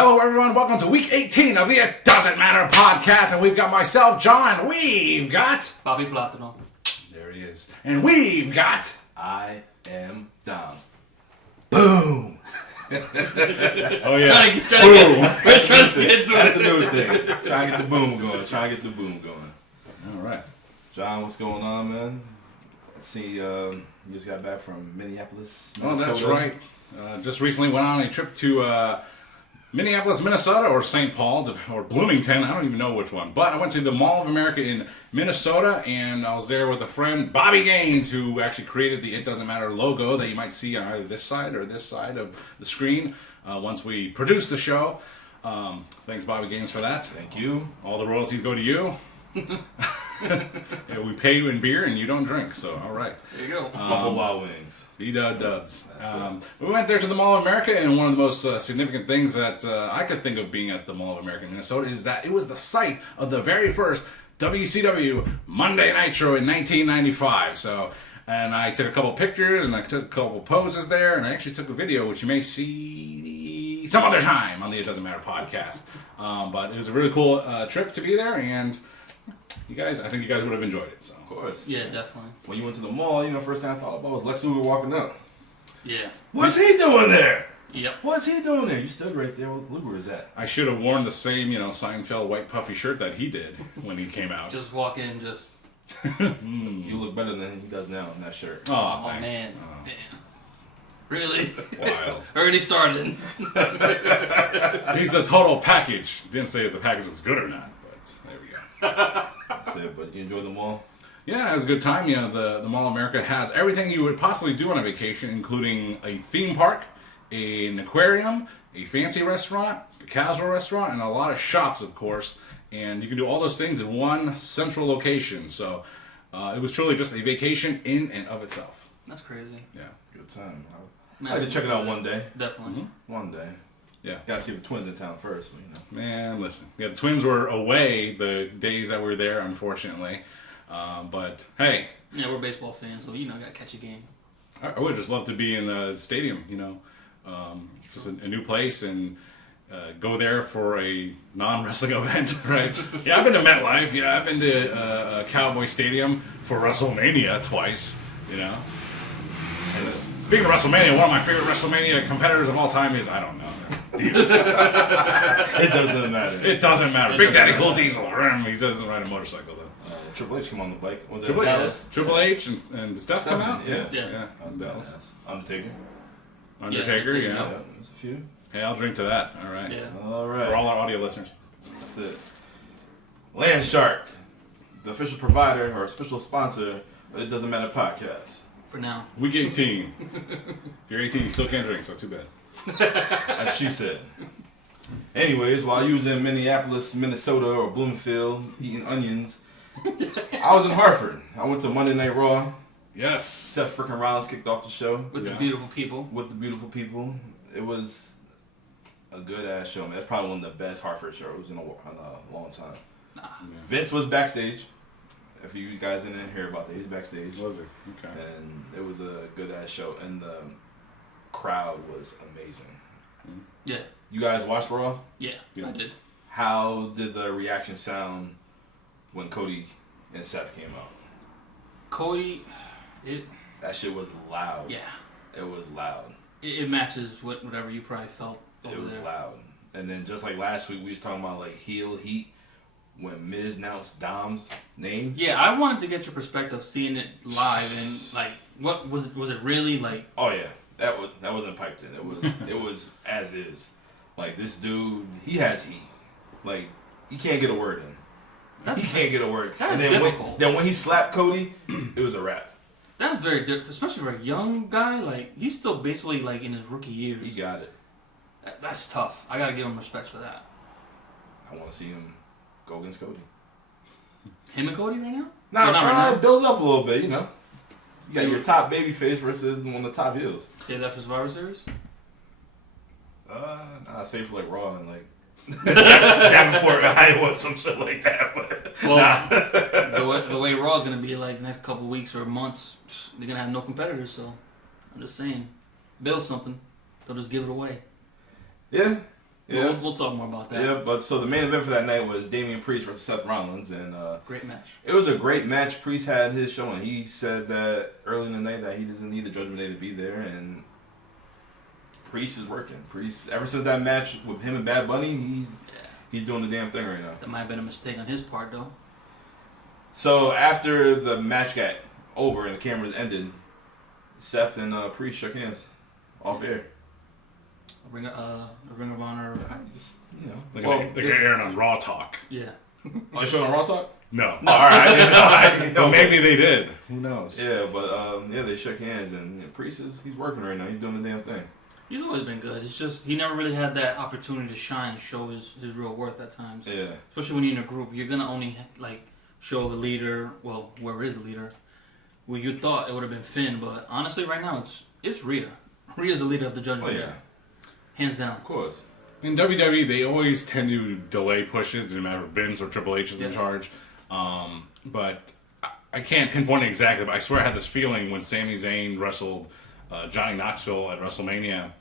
Hello, everyone. Welcome to week 18 of the It Doesn't Matter podcast. And we've got myself, John. We've got Bobby Platano. There he is. And we've got I am Dom. Boom! Oh, yeah. Trying to get to That's the new thing. Trying to get the boom going. All right. John, what's going on, man? I see you just got back from Minneapolis, Minnesota. Oh, that's right. Just recently went on a trip to Minneapolis, Minnesota, or St. Paul, or Bloomington. I don't even know which one. But I went to the Mall of America in Minnesota, and I was there with a friend, Bobby Gaines, who actually created the It Doesn't Matter logo that you might see on either this side or this side of the screen once we produce the show. Thanks, Bobby Gaines, for that. Thank you. All the royalties go to you. Yeah, we pay you in beer and you don't drink, so all right. There you go. Buffalo Wild Wings. Dubs. We went there to the Mall of America, and one of the most significant things that I could think of being at the Mall of America in Minnesota is that it was the site of the very first WCW Monday Nitro in 1995. So, and I took a couple pictures and I took a couple poses there, and I actually took a video, which you may see some other time on the It Doesn't Matter podcast. But it was a really cool trip to be there, and I think you guys would have enjoyed it. So. Of course. Yeah, definitely. When you went to the mall, first thing I thought about was Lex Luger walking up. Yeah. What's he doing there? Yep. What's he doing there? You stood right there. What Luger is that? I should have worn the same, Seinfeld white puffy shirt that he did when he came out. Just walk in, just... You look better than he does now in that shirt. Oh, Oh, man. Oh. Damn. Really? Wild. Already started. He's a total package. Didn't say if the package was good or not, but there we go. That's it, but you enjoyed the mall? Yeah, it was a good time. The Mall of America has everything you would possibly do on a vacation, including a theme park, an aquarium, a fancy restaurant, a casual restaurant, and a lot of shops, of course. And you can do all those things in one central location. So it was truly just a vacation in and of itself. That's crazy. Yeah. Good time. Man, I'd like to check it out one day. Definitely. One day. Yeah. Gotta see if the twins in town first, but Man, listen. Yeah, the Twins were away the days that we were there, unfortunately. But hey, Yeah, we're baseball fans, so gotta catch a game. I would just love to be in the stadium. Just a new place and go there for a non-wrestling event, right? Yeah, I've been to MetLife. Yeah, I've been to Cowboy Stadium for WrestleMania twice. And speaking of WrestleMania, one of my favorite WrestleMania competitors of all time is I don't know. it doesn't matter. It doesn't matter. Big Daddy Cool Diesel. He doesn't ride a motorcycle though. Triple H come on the bike. Was Triple it Dallas? H and Steph come out? Yeah. Dallas. Undertaker. Undertaker, Yeah, yeah. There's a few. Hey, I'll drink to that. All right. Yeah. All right. For all our audio listeners. That's it. Land Shark, the official provider or official sponsor of It Doesn't Matter podcast. For now. Week 18. If you're 18, you still can't drink, so too bad. As she said. Anyways, while you was in Minneapolis, Minnesota, or Bloomfield eating onions, I was in Hartford. I went to Monday Night Raw. Yes. Seth freaking Rollins kicked off the show. With the beautiful people. It was a good ass show, man. It's probably one of the best Hartford shows in a long time. Nah. Yeah. Vince was backstage. If you guys didn't hear about that, he's backstage. Was it? Okay. And it was a good ass show, and the crowd was amazing. Yeah. You guys watched Raw? Yeah, I did. How did the reaction sound when Cody and Seth came out? Cody, That shit was loud. yeah. It was loud. It matches whatever you probably felt over It was there. loud. And then just like last week, we was talking about like heel heat when Miz announced Dom's name. Yeah, I wanted to get your perspective seeing it live and like what was it really like? Oh yeah, that wasn't piped in. It was as is. Like this dude, he has heat. Like he can't get a word in. He can't get a word. That's And then difficult. when he slapped Cody, it was a wrap. That's very different, especially for a young guy. Like he's still basically like in his rookie years. He got it. That's tough. I gotta give him respect for that. I want to see him go against Cody. Him and Cody right now? Nah, Or not right now? build up a little bit, You got your top baby face versus one of the top heels. Save that for Survivor Series? Nah, save for like Raw and like Davenport, Iowa, some shit like that. But Well, nah. the way Raw's gonna be like next couple weeks or months, they're gonna have no competitors. So I'm just saying, build something. They'll just give it away. Yeah, Yeah. We'll talk more about that. Yeah, but so the main event for that night was Damian Priest versus Seth Rollins, and Great match. it was a great match. Priest had his showing. He said that early in the night that he doesn't need the Judgment Day to be there, and Priest is working. Priest, ever since that match with him and Bad Bunny, he's doing the damn thing right now. That might have been a mistake on his part, though. So after the match got over and the cameras ended, Seth and Priest shook hands off air. A Ring of Honor. Just, you know, Like airing on Raw Talk. Yeah. Oh, they showing on Raw Talk? No. Oh, all right. I didn't know. But maybe they did. Who knows? Yeah, but they shook hands, and Priest he's working right now. He's doing the damn thing. He's always been good. It's just he never really had that opportunity to shine and show his real worth at times. Yeah. Especially when you're in a group, you're gonna only show the leader. Well, whoever is the leader. Well, you thought it would have been Finn, but honestly, right now it's Rhea. Rhea's the leader of the Judgment Day. Hands down. Of course. In WWE, they always tend to delay pushes, no matter if Vince or Triple H is in charge. But I can't pinpoint it exactly, but I swear I had this feeling when Sami Zayn wrestled Johnny Knoxville at WrestleMania.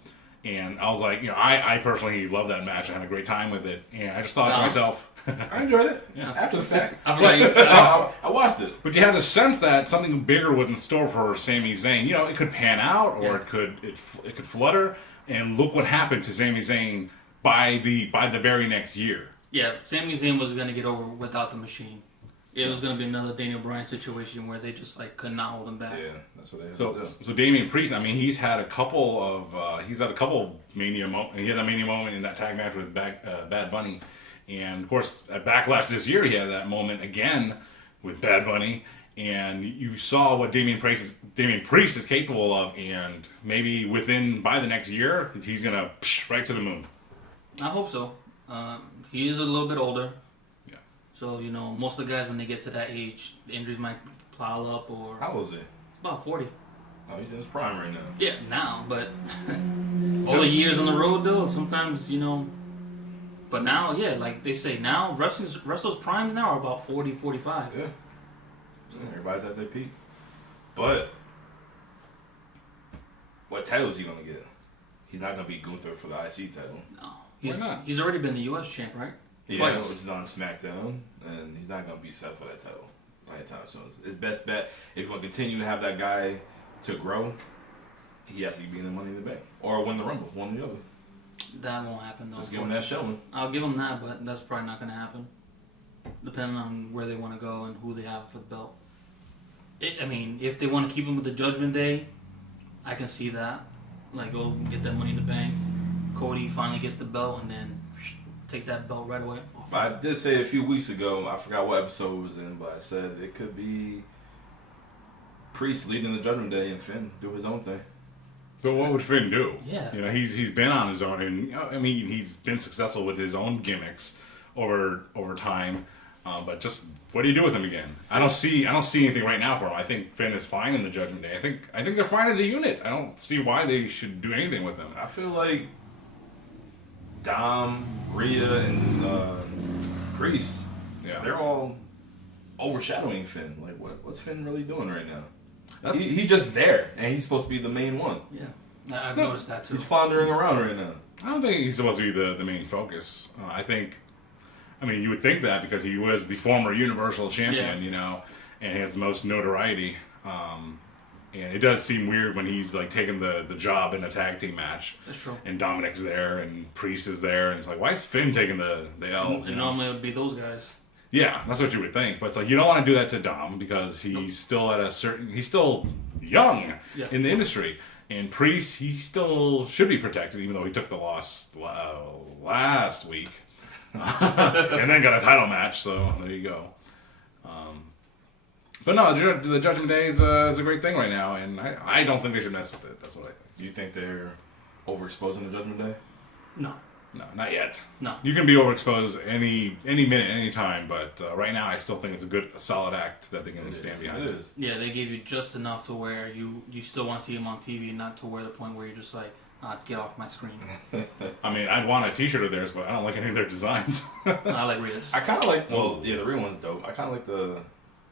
And I was like, I personally love that match. I had a great time with it. And I just thought to myself... I enjoyed it. Yeah. After the fact. I watched it. But you had the sense that something bigger was in store for Sami Zayn. It could pan out, or it could flutter. And look what happened to Sami Zayn by the very next year. Yeah, Sami Zayn was going to get over without the machine. It was going to be another Daniel Bryan situation where they just could not hold him back. Yeah, that's what they had to do. So Damian Priest, he's had a couple of Mania moments. He had that Mania moment in that tag match with Bad Bunny, and of course at Backlash this year he had that moment again with Bad Bunny. And you saw what Damian Priest is capable of, and maybe by the next year, he's gonna right to the moon. I hope so. He is a little bit older. Yeah. So, most of the guys, when they get to that age, the injuries might pile up or... How old is he? About 40. Oh, he's in his prime right now. Yeah, now, but all the years on the road, though, sometimes, But now, like they say, now, wrestlers' primes now are about 40, 45. Yeah. Everybody's at their peak. But what title is he going to get? He's not going to be Gunther for the IC title. No. Why not? He's already been the U.S. champ, right? Yeah, Twice. which is on SmackDown, and he's not going to be set for that title anytime soon. His best bet, if you want to continue to have that guy to grow, he has to be in the Money in the Bank. Or win the Rumble, one or the other. That won't happen, though. Just give him that showing. I'll give him that, but that's probably not going to happen. Depending on where they want to go and who they have for the belt. If they want to keep him with the Judgment Day, I can see that. Go get that Money in the Bank. Cody finally gets the belt and then take that belt right away. I did say a few weeks ago, I forgot what episode it was in, but I said it could be Priest leading the Judgment Day and Finn do his own thing. But what would Finn do? Yeah. He's been on his own, and he's been successful with his own gimmicks over time. But just what do you do with him again? I don't see anything right now for him. I think Finn is fine in the Judgment Day. I think they're fine as a unit. I don't see why they should do anything with them. I feel like Dom, Rhea, and Priest, they're all overshadowing Finn. Like, what's Finn really doing right now? He's just there, and he's supposed to be the main one. Yeah, I've noticed that too. He's floundering around right now. I don't think he's supposed to be the main focus. You would think that because he was the former Universal Champion, and he has the most notoriety. And it does seem weird when he's taking the job in a tag team match. That's true. And Dominik's there, and Priest is there, and it's like, why is Finn taking the L? Normally it would be those guys. Yeah, that's what you would think. But it's you don't want to do that to Dom because he's still he's still young in the industry. And Priest, he still should be protected, even though he took the loss last week. And then got a title match, so there you go. But no, the Judgment Day is a great thing right now, and I don't think they should mess with it. That's what I think. Do you think they're overexposing the Judgment Day? No. No, not yet. No. You can be overexposed any minute, any time, but right now I still think it's a solid act that they can stand behind. It is. Yeah, they gave you just enough to where you still want to see him on TV, not to where the point where you're just like, get off my screen. I'd want a T-shirt of theirs, but I don't like any of their designs. I like Rhea's. I kind of like, the real one's dope. I kind of like the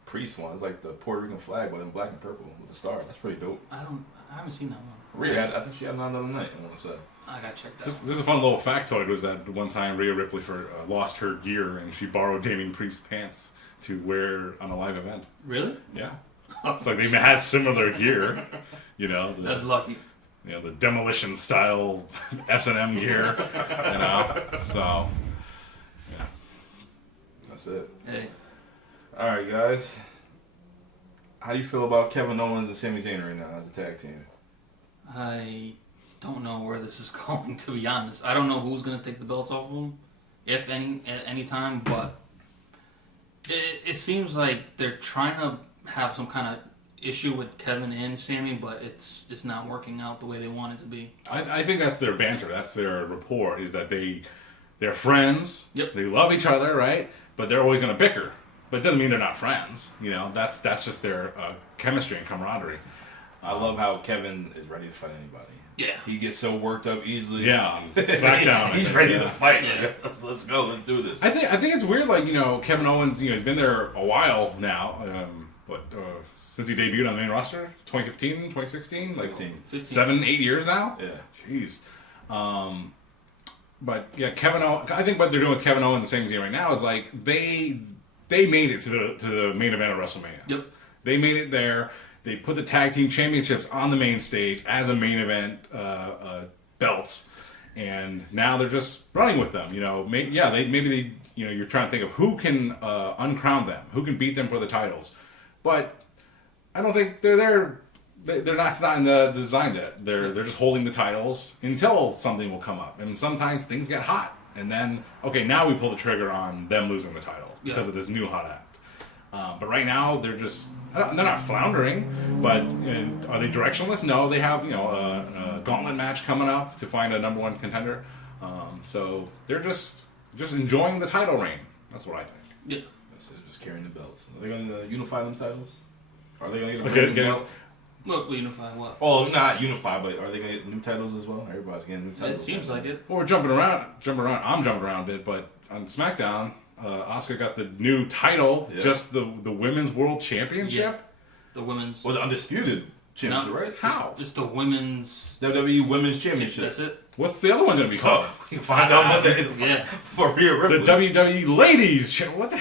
Priest one. It's like the Puerto Rican flag, but in black and purple with the star. That's pretty dope. I haven't seen that one. Rhea, I think she had it on the other night, I want to say. I gotta check that. Just a fun little factoid was that one time Rhea Ripley lost her gear and she borrowed Damien Priest's pants to wear on a live event. Really? Yeah. It's like they had similar gear, you know. That's lucky. You know, the demolition style S&M gear, you know. So, yeah. That's it. Hey. All right, guys. How do you feel about Kevin Owens and Sami Zayn right now as a tag team? I don't know where this is going, to be honest. I don't know who's going to take the belts off of them, if any, at any time, but it seems like they're trying to have some kind of issue with Kevin and Sami, but it's not working out the way they want it to be. I think that's their banter. That's their rapport, is that they're friends. Yep. They love each other, right? But they're always going to bicker. But it doesn't mean they're not friends. You know, that's just their chemistry and camaraderie. I love how Kevin is ready to fight anybody. Yeah. He gets so worked up easily. Yeah. Smackdown. He's ready to fight. Yeah. Let's go. Let's do this. I think it's weird, like, you know, Kevin Owens, you know, he's been there a while now. Since he debuted on the main roster? 2015, 2016? Like 15. 7, 8 years now? Yeah. Jeez. But yeah, I think what they're doing with Kevin Owens and Sami Zayn right now is like they made it to the main event of WrestleMania. Yep. They made it there. They put the tag team championships on the main stage as a main event belts, and now they're just running with them. You know, maybe you know, you're trying to think of who can uncrown them, who can beat them for the titles, but I don't think they're there. They're not in the design that they're just holding the titles until something will come up, and sometimes things get hot, and then okay, now we pull the trigger on them losing the titles because of this new hot act. But right now they're not floundering, but are they directionless? No, they have, you know, a gauntlet match coming up to find a number one contender. So they're just enjoying the title reign. That's what I think. Yeah. That's it, just carrying the belts. Are they going to unify them titles? Are they going to Okay, get a belt? Look, we unify what? Well, not unify, but are they going to get new titles as well? Everybody's getting new titles. It seems like it. Well, we're jumping around. I'm jumping around a bit, but on SmackDown, Asuka got the new title, just the Women's World Championship. Yeah. The women's. Well, the undisputed championship, right? How? It's the women's. WWE Women's Championship. That's it. What's the other one going to be So, called? you find out Monday Yeah. for Rhea Ripley. The WWE Ladies. What?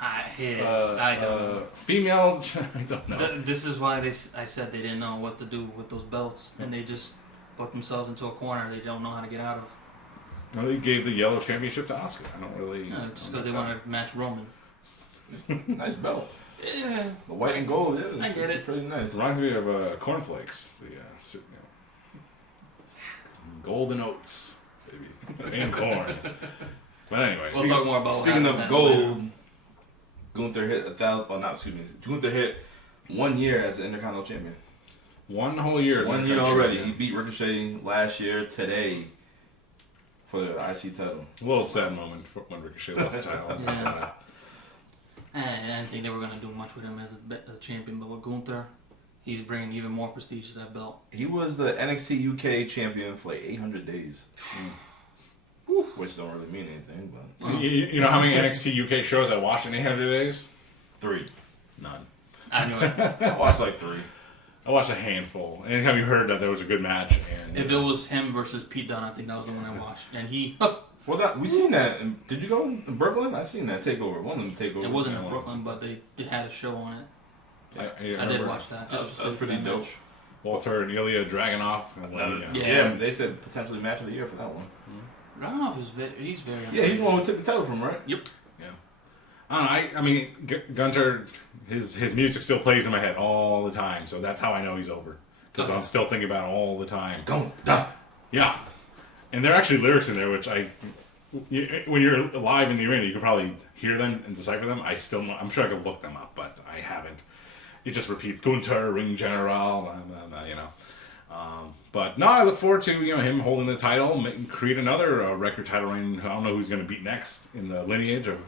I don't know. Female. I don't know. This is why I said they didn't know what to do with those belts, and they just put themselves into a corner they don't know how to get out of. Well, they gave the yellow championship to Asuka. I don't really. Just because they wanted to match Roman. Nice belt. Yeah. The white and gold, yeah. I get it. Pretty nice. Reminds me of cornflakes. The golden oats, baby, and corn. But anyway, We'll talk more about Speaking what of happened gold, Gunther hit 1,000. Oh, not excuse me. Gunther hit 1 year as the Intercontinental Champion. 1 whole year. 1 year already. He beat Ricochet last year today for the IC title. A little sad moment when Ricochet lost the title. Yeah. I didn't think they were going to do much with him as a champion, but with Gunther, he's bringing even more prestige to that belt. He was the NXT UK champion for like 800 days. Which don't really mean anything, but... You know how many NXT UK shows I watched in 800 days? 3. None. I knew it. I watched like 3. I watched a handful. Anytime you heard that there was a good match, and If it was him versus Pete Dunne, I think that was the one I watched. And he... Well, we seen that. Did you go in Brooklyn? I seen that takeover. One of them takeovers. It wasn't in Brooklyn, but they had a show on it. I did watch that. Just That was pretty that dope. match. Walter and Ilya Dragunov. Yeah, they said potentially match of the year for that one. Dragunov is he's very. Yeah, he's the one who took the title from him, right? Yep. Yeah. I don't know. I mean, Gunter, his music still plays in my head all the time, so that's how I know he's over. Because I'm still thinking about it all the time. Go, da. Yeah. And there are actually lyrics in there, which when you're live in the arena, you could probably hear them and decipher them. I'm sure I could look them up, but I haven't. It just repeats Gunter, Ring General, blah, blah, you know. But no, I look forward to him holding the title, create another record title reign. I don't know who's going to beat next in the lineage of.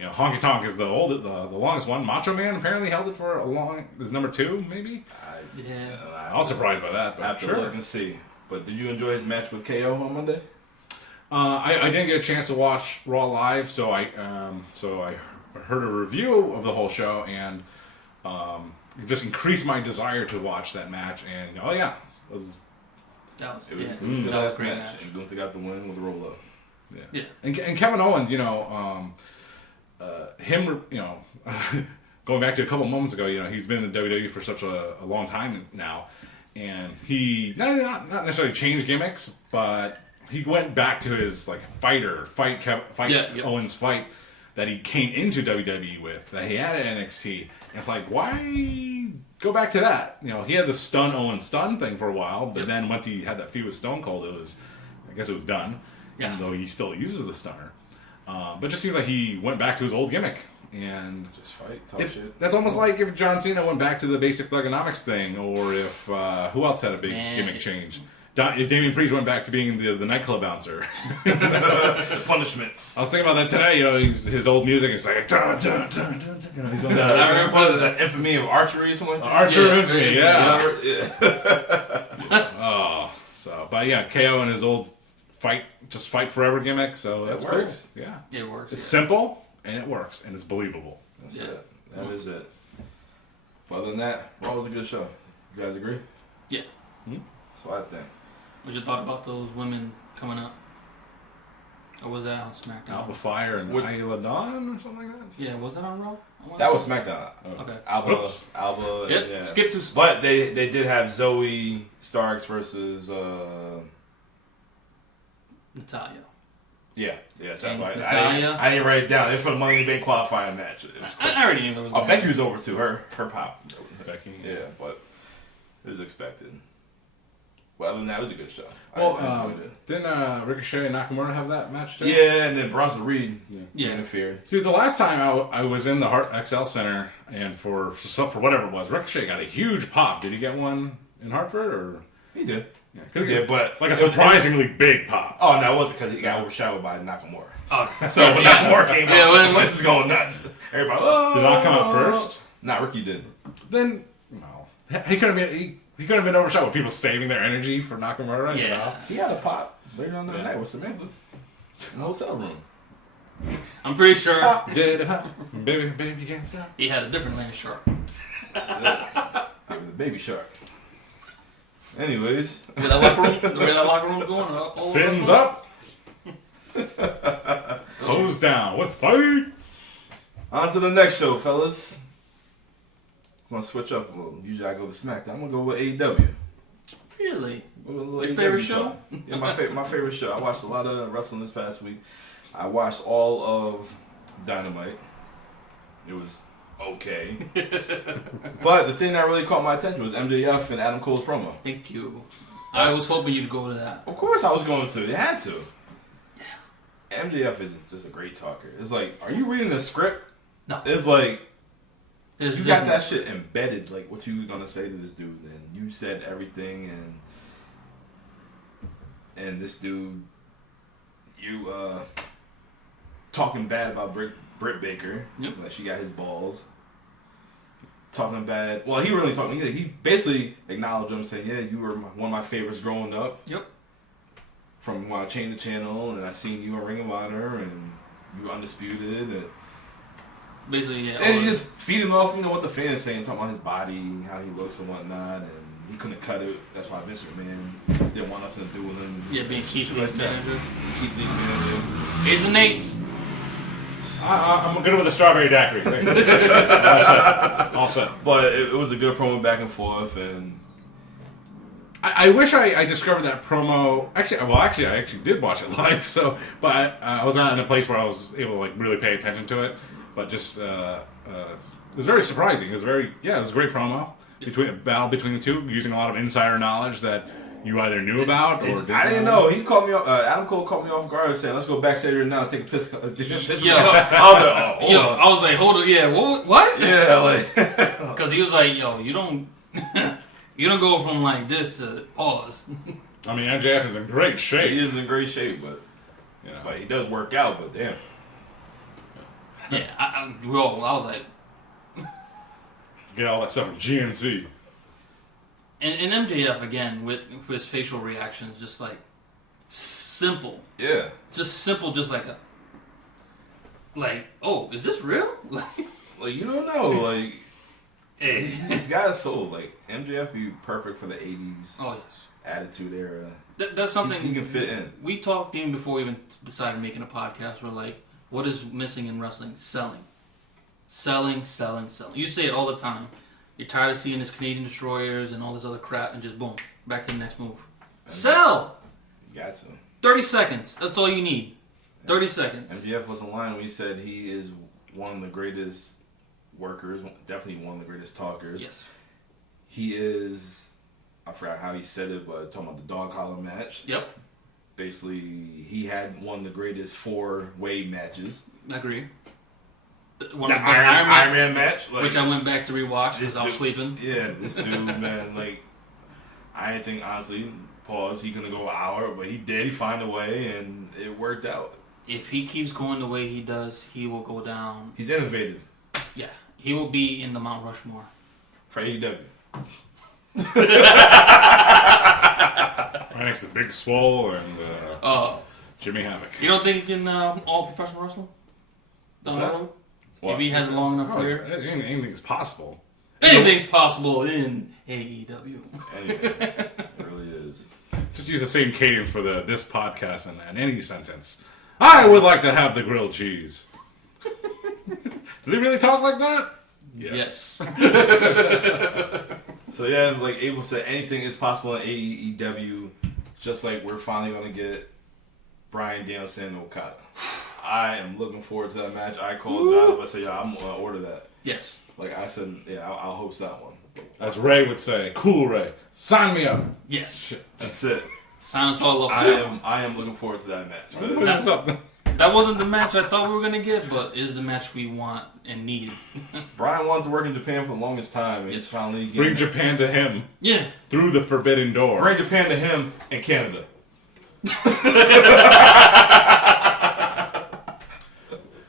Honky Tonk is the longest one. Macho Man apparently held it for is number 2, maybe. Yeah. I was surprised by that, but I have to sure. look and see. But did you enjoy his match with KO on Monday? I didn't get a chance to watch Raw live, so I heard a review of the whole show and it just increased my desire to watch that match. And it was That was, It was, yeah, it was a good that was last a great match. match. And Gunther got the win with the roll up. Yeah. And Kevin Owens, him, going back to a couple moments ago, he's been in the WWE for such a long time now, and he not necessarily changed gimmicks, but he went back to his Owens fight that he came into WWE with, that he had at NXT. And it's like, why go back to that? He had the stun Owens stun thing for a while, but then once he had that feud with Stone Cold, I guess it was done. Yeah. Even though he still uses the stunner. But it just seems like he went back to his old gimmick. And just fight, talk shit. That's almost like if John Cena went back to the basic thugonomics thing, or if, who else had a big gimmick change? If Damian Priest went back to being the nightclub bouncer. The punishments. I was thinking about that today, his old music is like, dun, dun, dun, dun, dun, he's on that. I remember the infamy of archery or something like that. Archer infamy, yeah. But KO and his old fight forever gimmick, so that's works. Cool. Yeah. It works. It's simple, and it works, and it's believable. That's it. That is it. But other than that, it was a good show. You guys agree? Yeah. That's what I think. What's your thought about those women coming up? Or was that on SmackDown? Alba Fire and Isla Dawn or something like that? Yeah, was that on Raw? That was SmackDown. Okay. Alba. Yep. Yeah. Skip to. But they did have Zoe Starks versus. Natalia. Yeah, that's why Natalia. I didn't write it down. It's for the Money in the Bank qualifying match. I already knew there was. Becky was over too. Her pop. Becky. Yeah, but it was expected. Well, other than that, it was a good show. Well, didn't Ricochet and Nakamura have that match too? Yeah, and then Bronson Reed interfered. See, the last time I was in the Hart XL Center, and for whatever it was, Ricochet got a huge pop. Did he get one in Hartford, or he did? Yeah, he did, but like a surprisingly big pop. Oh no, it wasn't because he got overshadowed by Nakamura. Oh, so when Nakamura came out, the place was going nuts. Everybody, did not come out first? Nah, Ricky did. Then no, he could have been. He could have been overshadowed with people saving their energy for Nakamura. Yeah, he had a pop later on that night with Samantha in the hotel room. I'm pretty sure. Did it pop? Baby, you can't stop. He had a different land shark. That's it. Give the baby shark. Anyways, the way that locker room's going, fins up, hose down. What's side? On to the next show, fellas. I'm gonna switch up. Well, usually I go to SmackDown. I'm gonna go with AEW. Really? Your favorite show? Yeah, my favorite show. I watched a lot of wrestling this past week. I watched all of Dynamite. It was okay. But the thing that really caught my attention was MJF and Adam Cole's promo. Thank you. I was hoping you'd go to that. Of course I was going to. They had to. Yeah. MJF is just a great talker. It's like, are you reading the script? No. It's like, you got that shit embedded, like what you were gonna say to this dude, and you said everything, and this dude, you talking bad about Britt Baker, like she got his balls, talking bad. Well, he really talking. He basically acknowledged him, saying, "Yeah, you were one of my favorites growing up. Yep. From when I changed the channel, and I seen you on Ring of Honor, and you were undisputed." And basically, yeah. And you just feed him off, what the fans saying, talking about his body, how he looks and whatnot, and he couldn't cut it. That's why Vince McMahon didn't want nothing to do with him. Yeah, being Keith Lee's manager. Keith Lee's manager. A's and Nate's. I'm good with the strawberry daiquiri. All set. But it was a good promo back and forth, and I wish I discovered that promo. Actually, I did watch it live. So, but I was not in a place where I was able to really pay attention to it. But just it was very surprising. It was it was a great promo battle between the two, using a lot of insider knowledge that you either knew about or didn't. I didn't know. He called me. Adam Cole called me off guard, saying, "Let's go backstage right now and take a piss." I was like, hold on, yeah, what? Yeah, like because he was like, yo, you don't go from like this to pause. I mean, MJF is in great shape. He is in great shape, but but he does work out. But damn. Yeah, I was like, get all that stuff from GNC. And MJF again with his facial reactions, just like simple. Yeah. Just simple, just oh, is this real? Like you don't know, like hey. this guy's so like MJF be perfect for the '80s. Oh yes. attitude era. That's something he can fit in. We talked even before we even decided making a podcast. We're like, what is missing in wrestling? Selling. You say it all the time. You're tired of seeing this Canadian destroyers and all this other crap, and just boom, back to the next move. Sell. You got to. 30 seconds. That's all you need. 30 seconds. MJF wasn't lying when he said he is one of the greatest workers, definitely one of the greatest talkers. Yes. He is, I forgot how he said it, but talking about the dog collar match. Yep. Basically, he had one of the greatest 4-way matches. I agree. One of the best Iron Man match. Like, which I went back to rewatch because I was sleeping. Yeah, this dude, man, like, I didn't think, honestly, he gonna go an hour, but he did. He found a way, and it worked out. If he keeps going the way he does, he will go down. He's innovative. Yeah, he will be in the Mount Rushmore. For AEW. Right next to Big Swole and Jimmy Havoc. You don't think he can all professional wrestling? Maybe he has a long enough career. Anything's possible. Anything's possible in AEW. Anything. It really is. Just use the same cadence for this podcast and any sentence. I would like to have the grilled cheese. Does he really talk like that? Yes. So yeah, like Abel said, anything is possible in AEW. Just like we're finally gonna get Bryan Danielson and Okada. I am looking forward to that match. I called Don. I said, "Yeah, I'm gonna order that." Yes. Like I said, yeah, I'll host that one. As Ray would say, "Cool Ray, sign me up." Yes. That's it. Sign us all up. I am looking forward to that match. That wasn't the match I thought we were gonna get, but is the match we want and need. Brian wanted to work in Japan for the longest time, and he's finally getting Bring Japan to him. Yeah. Through the forbidden door. Bring Japan to him in Canada.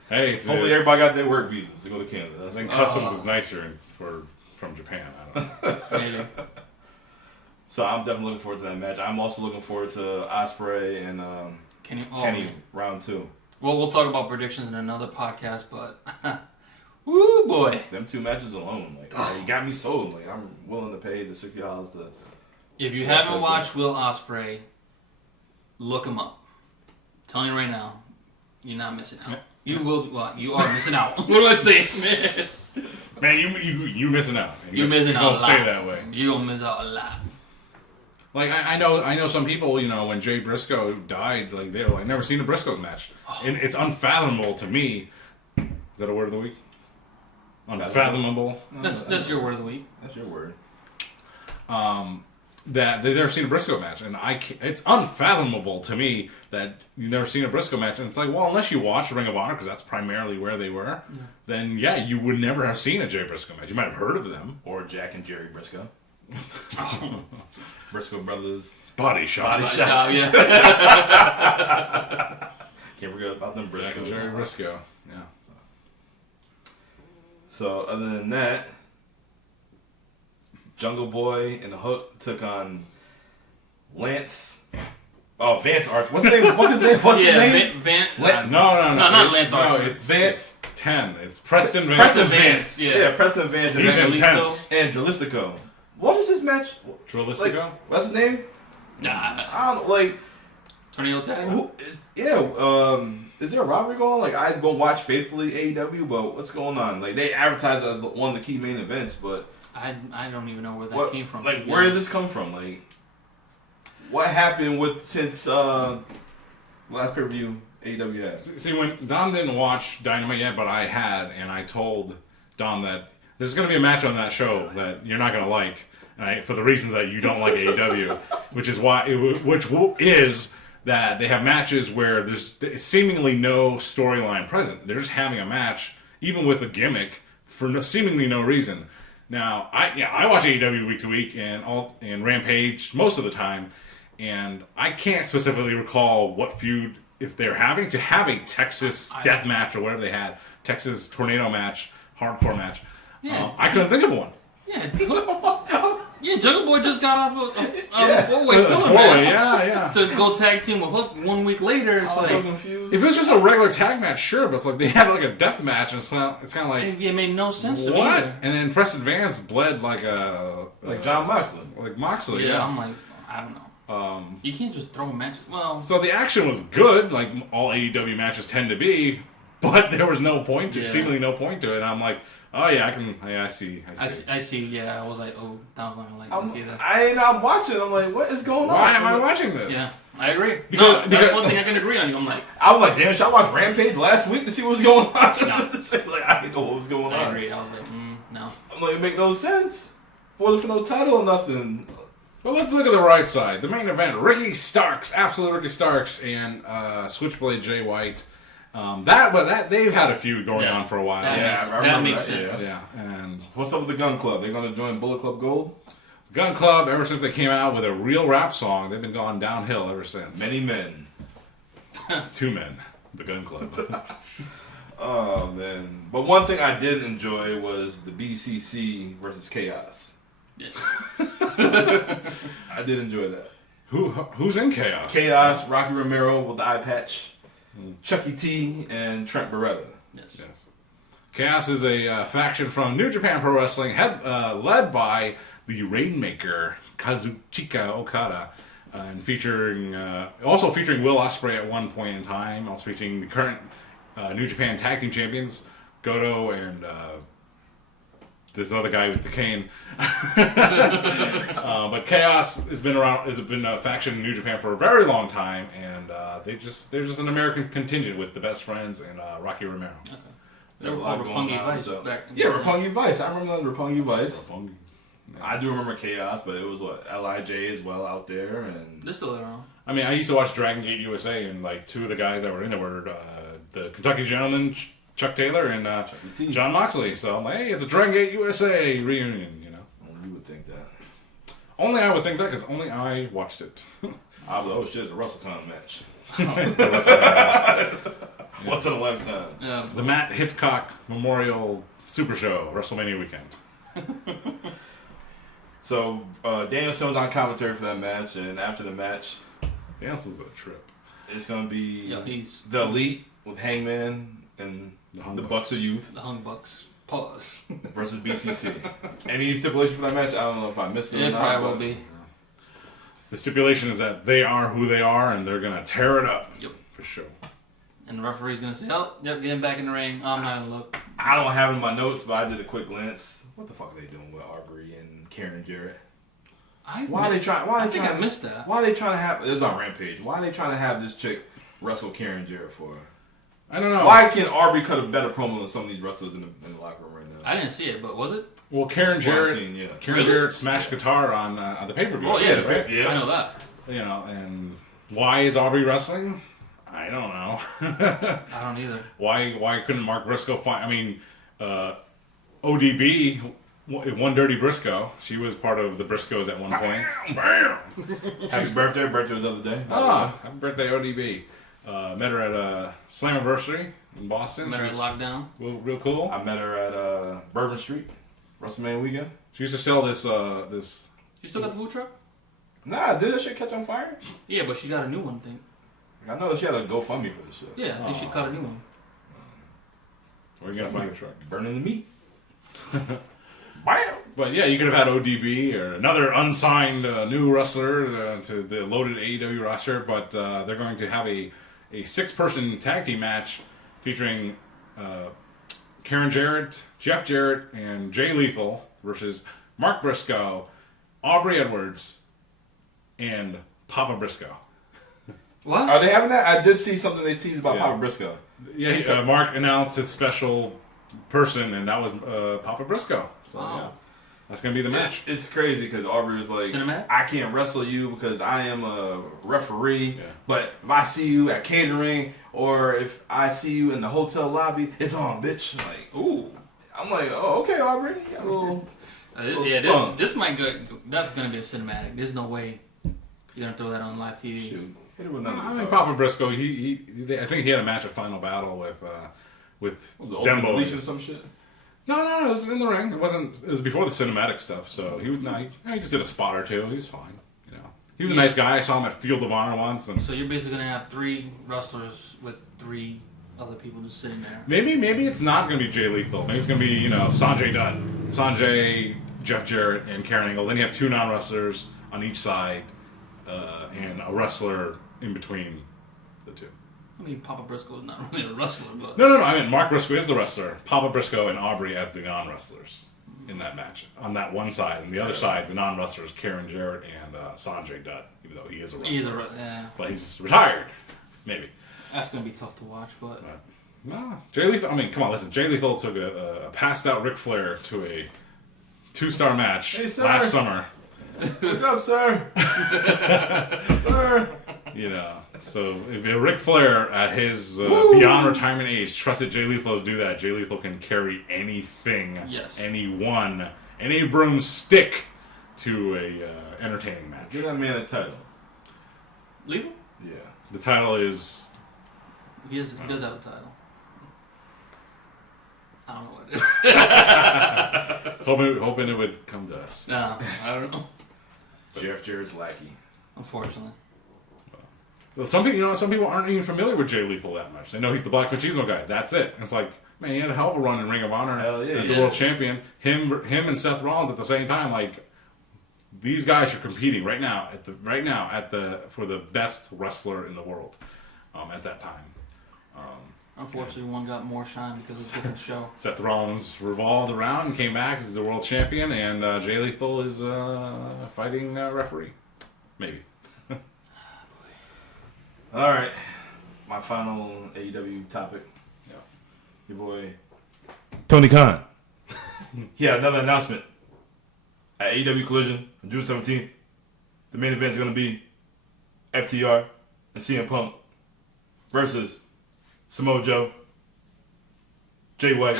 Hey, hopefully everybody got their work visas to go to Canada. I think customs is nicer from Japan. I don't know. Maybe. So I'm definitely looking forward to that match. I'm also looking forward to Ospreay and Kenny round 2. Well, we'll talk about predictions in another podcast, but woo boy, them 2 matches alone, like you got me sold. Like I'm willing to pay the $60 to. If you haven't watched Will Ospreay, look him up. I'm telling you right now, you're not missing out. You will. Well, you are missing out. What do I say, man? You missing out. You're missing out. Don't stay that way. You'll miss out a lot. Like I know some people, when Jay Briscoe died, like they were like, never seen a Briscoes match, and it's unfathomable to me. Is that a word of the week? Unfathomable. That's your word of the week. That's your word. That they've never seen a Briscoe match, and it's unfathomable to me that you've never seen a Briscoe match, and it's like, well, unless you watch Ring of Honor, because that's primarily where they were, then yeah, you would never have seen a Jay Briscoe match. You might have heard of them, or Jack and Jerry Briscoe. Briscoe Brothers Body Shop. Yeah. Can't forget about them Briscoes. Jack and Jerry Briscoe. Yeah. So other than that, Jungle Boy and the Hook took on Vance Archer. What's his name? What's his name? No, not Lance Archer. No, it's Vance 10. It's Preston Vance. Preston Vance. Yeah, Preston Vance. He's intense. And Dralistico. What is this match? Dralistico? Like, what's his name? I don't know, Tornado Tag? Is there a robbery going on? Like, I go watch faithfully AEW, but what's going on? Like, they advertise it as one of the key main events, but I don't even know where that came from. Like, where did this come from? Like, what happened since last pay-per-view AEW had? See, when Dom didn't watch Dynamite yet, but I had, and I told Dom that there's going to be a match on that show that you're not going to like, right, for the reasons that you don't like AEW, which is that they have matches where there's seemingly no storyline present. They're just having a match, even with a gimmick, for seemingly no reason. Now, I watch AEW week to week and Rampage most of the time, and I can't specifically recall what feud if they're having to have a Texas death match or whatever they had, Texas tornado match, hardcore match. Yeah. I couldn't think of one. Yeah, Jungle Boy just got off a four-way match. Yeah. To go tag team with Hook 1 week later. It's so confused. If it was just a regular tag match, sure, but it's like they had like a death match, and it's kind of like it made no sense to me. What? And then Preston Vance bled like John Moxley. Like Moxley. Yeah, I'm like, I don't know. You can't just throw matches. Well, So the action was good, like all AEW matches tend to be, but there was no point to seemingly no point to it. And I'm like, oh yeah, I see. I see. Yeah, I was like, oh, that was like, I see that. I'm watching. I'm like, what is going on? Why am I watching this? Yeah, I agree. Because that's one thing I can agree on. I'm like, damn, should I watch Rampage last week to see what was going on? No. Like, I didn't know what was going on. I agree. I was like, no. I'm like, it make no sense. Wasn't for no title or nothing. Well, let's look at the right side. The main event: Ricky Starks, absolute Ricky Starks, and Switchblade Jay White. That they've had a feud going on for a while. That makes sense. Yeah. And what's up with the Gun Club? They're going to join Bullet Club Gold? Gun Club, ever since they came out with a real rap song, they've been going downhill ever since. Many men. 2 men. The Gun Club. Oh man! But one thing I did enjoy was the BCC versus Chaos. Yes. I did enjoy that. Who's in Chaos? Chaos, Rocky Romero with the eye patch, Chucky T, and Trent Beretta. Yes. Chaos is a faction from New Japan Pro Wrestling, led by the Rainmaker Kazuchika Okada, and also featuring Will Ospreay at one point in time. Also featuring the current New Japan Tag Team Champions Goto and this other guy with the cane. But Chaos has been a faction in New Japan for a very long time, and they're just an American contingent with the Best Friends and Rocky Romero. Okay. They were called Roppongi Vice back in Roppongi Vice. I remember Roppongi Vice. Roppongi. Yeah. I do remember Chaos, but it was LIJ as well out there, and they're still around. I mean, I used to watch Dragon Gate USA, and like 2 of the guys that were in there were the Kentucky Gentleman, Chuck Taylor, and John Moxley. So I'm like, hey, it's a Dragon Gate USA reunion, you know. Only you would think that. Only I would think that because only I watched it. Oh shit, it's a WrestleCon match. Once in a lifetime. Yeah, The Matt Hitchcock Memorial Super Show, WrestleMania weekend. So Danielson was on commentary for that match, and after the match, Danielson's a trip. it's going to be he's the Elite with Hangman and the Bucks of Youth the Hung Bucks. Pause. versus BCC. Any stipulation for that match? I don't know if I missed it or It not. probably will be. The stipulation is that they are who they are, and they're going to tear it up. Yep. For sure. And the referee's gonna say, "Oh, yep, getting back in the ring." I'm not gonna look. I don't have it in my notes, but I did a quick glance. What the fuck are they doing with Aubrey and Karen Jarrett? I think I missed that. Why are they trying to have? It was on Rampage. Why are they trying to have this chick wrestle Karen Jarrett for? I don't know. Why can Aubrey cut a better promo than some of these wrestlers in the locker room right now? I didn't see it, but was it? Well, Karen Jarrett, Really? Jarrett smashed guitar on the pay-per-view. Oh yeah, right. Yeah. I know that. You know, and why is Aubrey wrestling? I don't know. I don't either. Why couldn't Mark Briscoe find? I mean, ODB, One Dirty Briscoe. She was part of the Briscoes at one point. Bam! Happy birthday! Birthday was the other day. Happy birthday, ODB. Met her at Slammiversary in Boston. Met her at Lockdown. Real cool. I met her at Bourbon Street, WrestleMania weekend. She used to sell this. You still got the food truck? Nah, did that shit catch on fire? Yeah, but she got a new one, I think. I know she had a GoFundMe for this shit. Yeah, I think she got a new one. Where are you gonna find the truck? Burning the meat. Bam! But yeah, you could have had ODB or another unsigned new wrestler to the loaded AEW roster. But they're going to have a 6-person tag team match featuring Karen Jarrett, Jeff Jarrett, and Jay Lethal versus Mark Briscoe, Aubrey Edwards, and Papa Briscoe. What? Are they having that? I did see something they teased about Yeah. Papa Briscoe. Yeah, Mark announced his special person, and that was Papa Briscoe. So yeah, that's gonna be the match. It's crazy because Aubrey was like, Cinematic? I can't wrestle you because I am a referee, but if I see you at catering or if I see you in the hotel lobby, it's on, bitch. Like, ooh. I'm like, oh, okay, Aubrey. Got a little this might go. That's gonna be a cinematic. There's no way you're gonna throw that on live TV. Shoot. Hit it with another I mean, guitar. Papa Briscoe. I think he had a match at Final Battle with Dembo. Deletion or some shit? No, it was in the ring. It wasn't. It was before the cinematic stuff. So he just did a spot or two. He was fine. You know, he was a nice guy. I saw him at Field of Honor once. And So you're basically gonna have 3 wrestlers with 3 other people just sitting there. maybe it's not going to be Jay Lethal. Maybe it's going to be Sanjay Dutt, Sanjay, Jeff Jarrett, and Karen Angle. Then you have 2 non-wrestlers on each side. and a wrestler in between the two. I mean, Papa Briscoe is not really a wrestler, but... No. I mean, Mark Briscoe is the wrestler. Papa Briscoe and Aubrey as the non-wrestlers in that match. On that one side. And the other side, the non-wrestlers, Karen Jarrett and Sanjay Dutt, even though he is a wrestler. But he's retired. Maybe. That's going to be tough to watch, but... No. Jay Lethal, I mean, come on, listen. Jay Lethal took a passed-out Ric Flair to a 2-star match last summer. What's up, sir? Sir. You know, so if Ric Flair at his beyond retirement age trusted Jay Lethal to do that, Jay Lethal can carry anything, anyone, any broomstick to a entertaining match. Give that man a title. Lethal? Yeah. The title is... He does have a title. I don't know what it is. hoping it would come to us. No, I don't know. Jeff Jarrett's lackey. Unfortunately. Well, some people aren't even familiar with Jay Lethal that much. They know he's the Black Machismo guy. That's it. And it's like, man, he had a hell of a run in Ring of Honor as the world champion. Him and Seth Rollins at the same time. Like, these guys are competing right now for the best wrestler in the world at that time. Unfortunately, one got more shine because of a different show. Seth Rollins revolved around and came back as the world champion, and Jay Lethal is fighting referee. Maybe. All right. My final AEW topic. Yeah. Your boy, Tony Khan. He had another announcement at AEW Collision on June 17th. The main event is going to be FTR and CM Punk versus Samoa Joe, Jay White,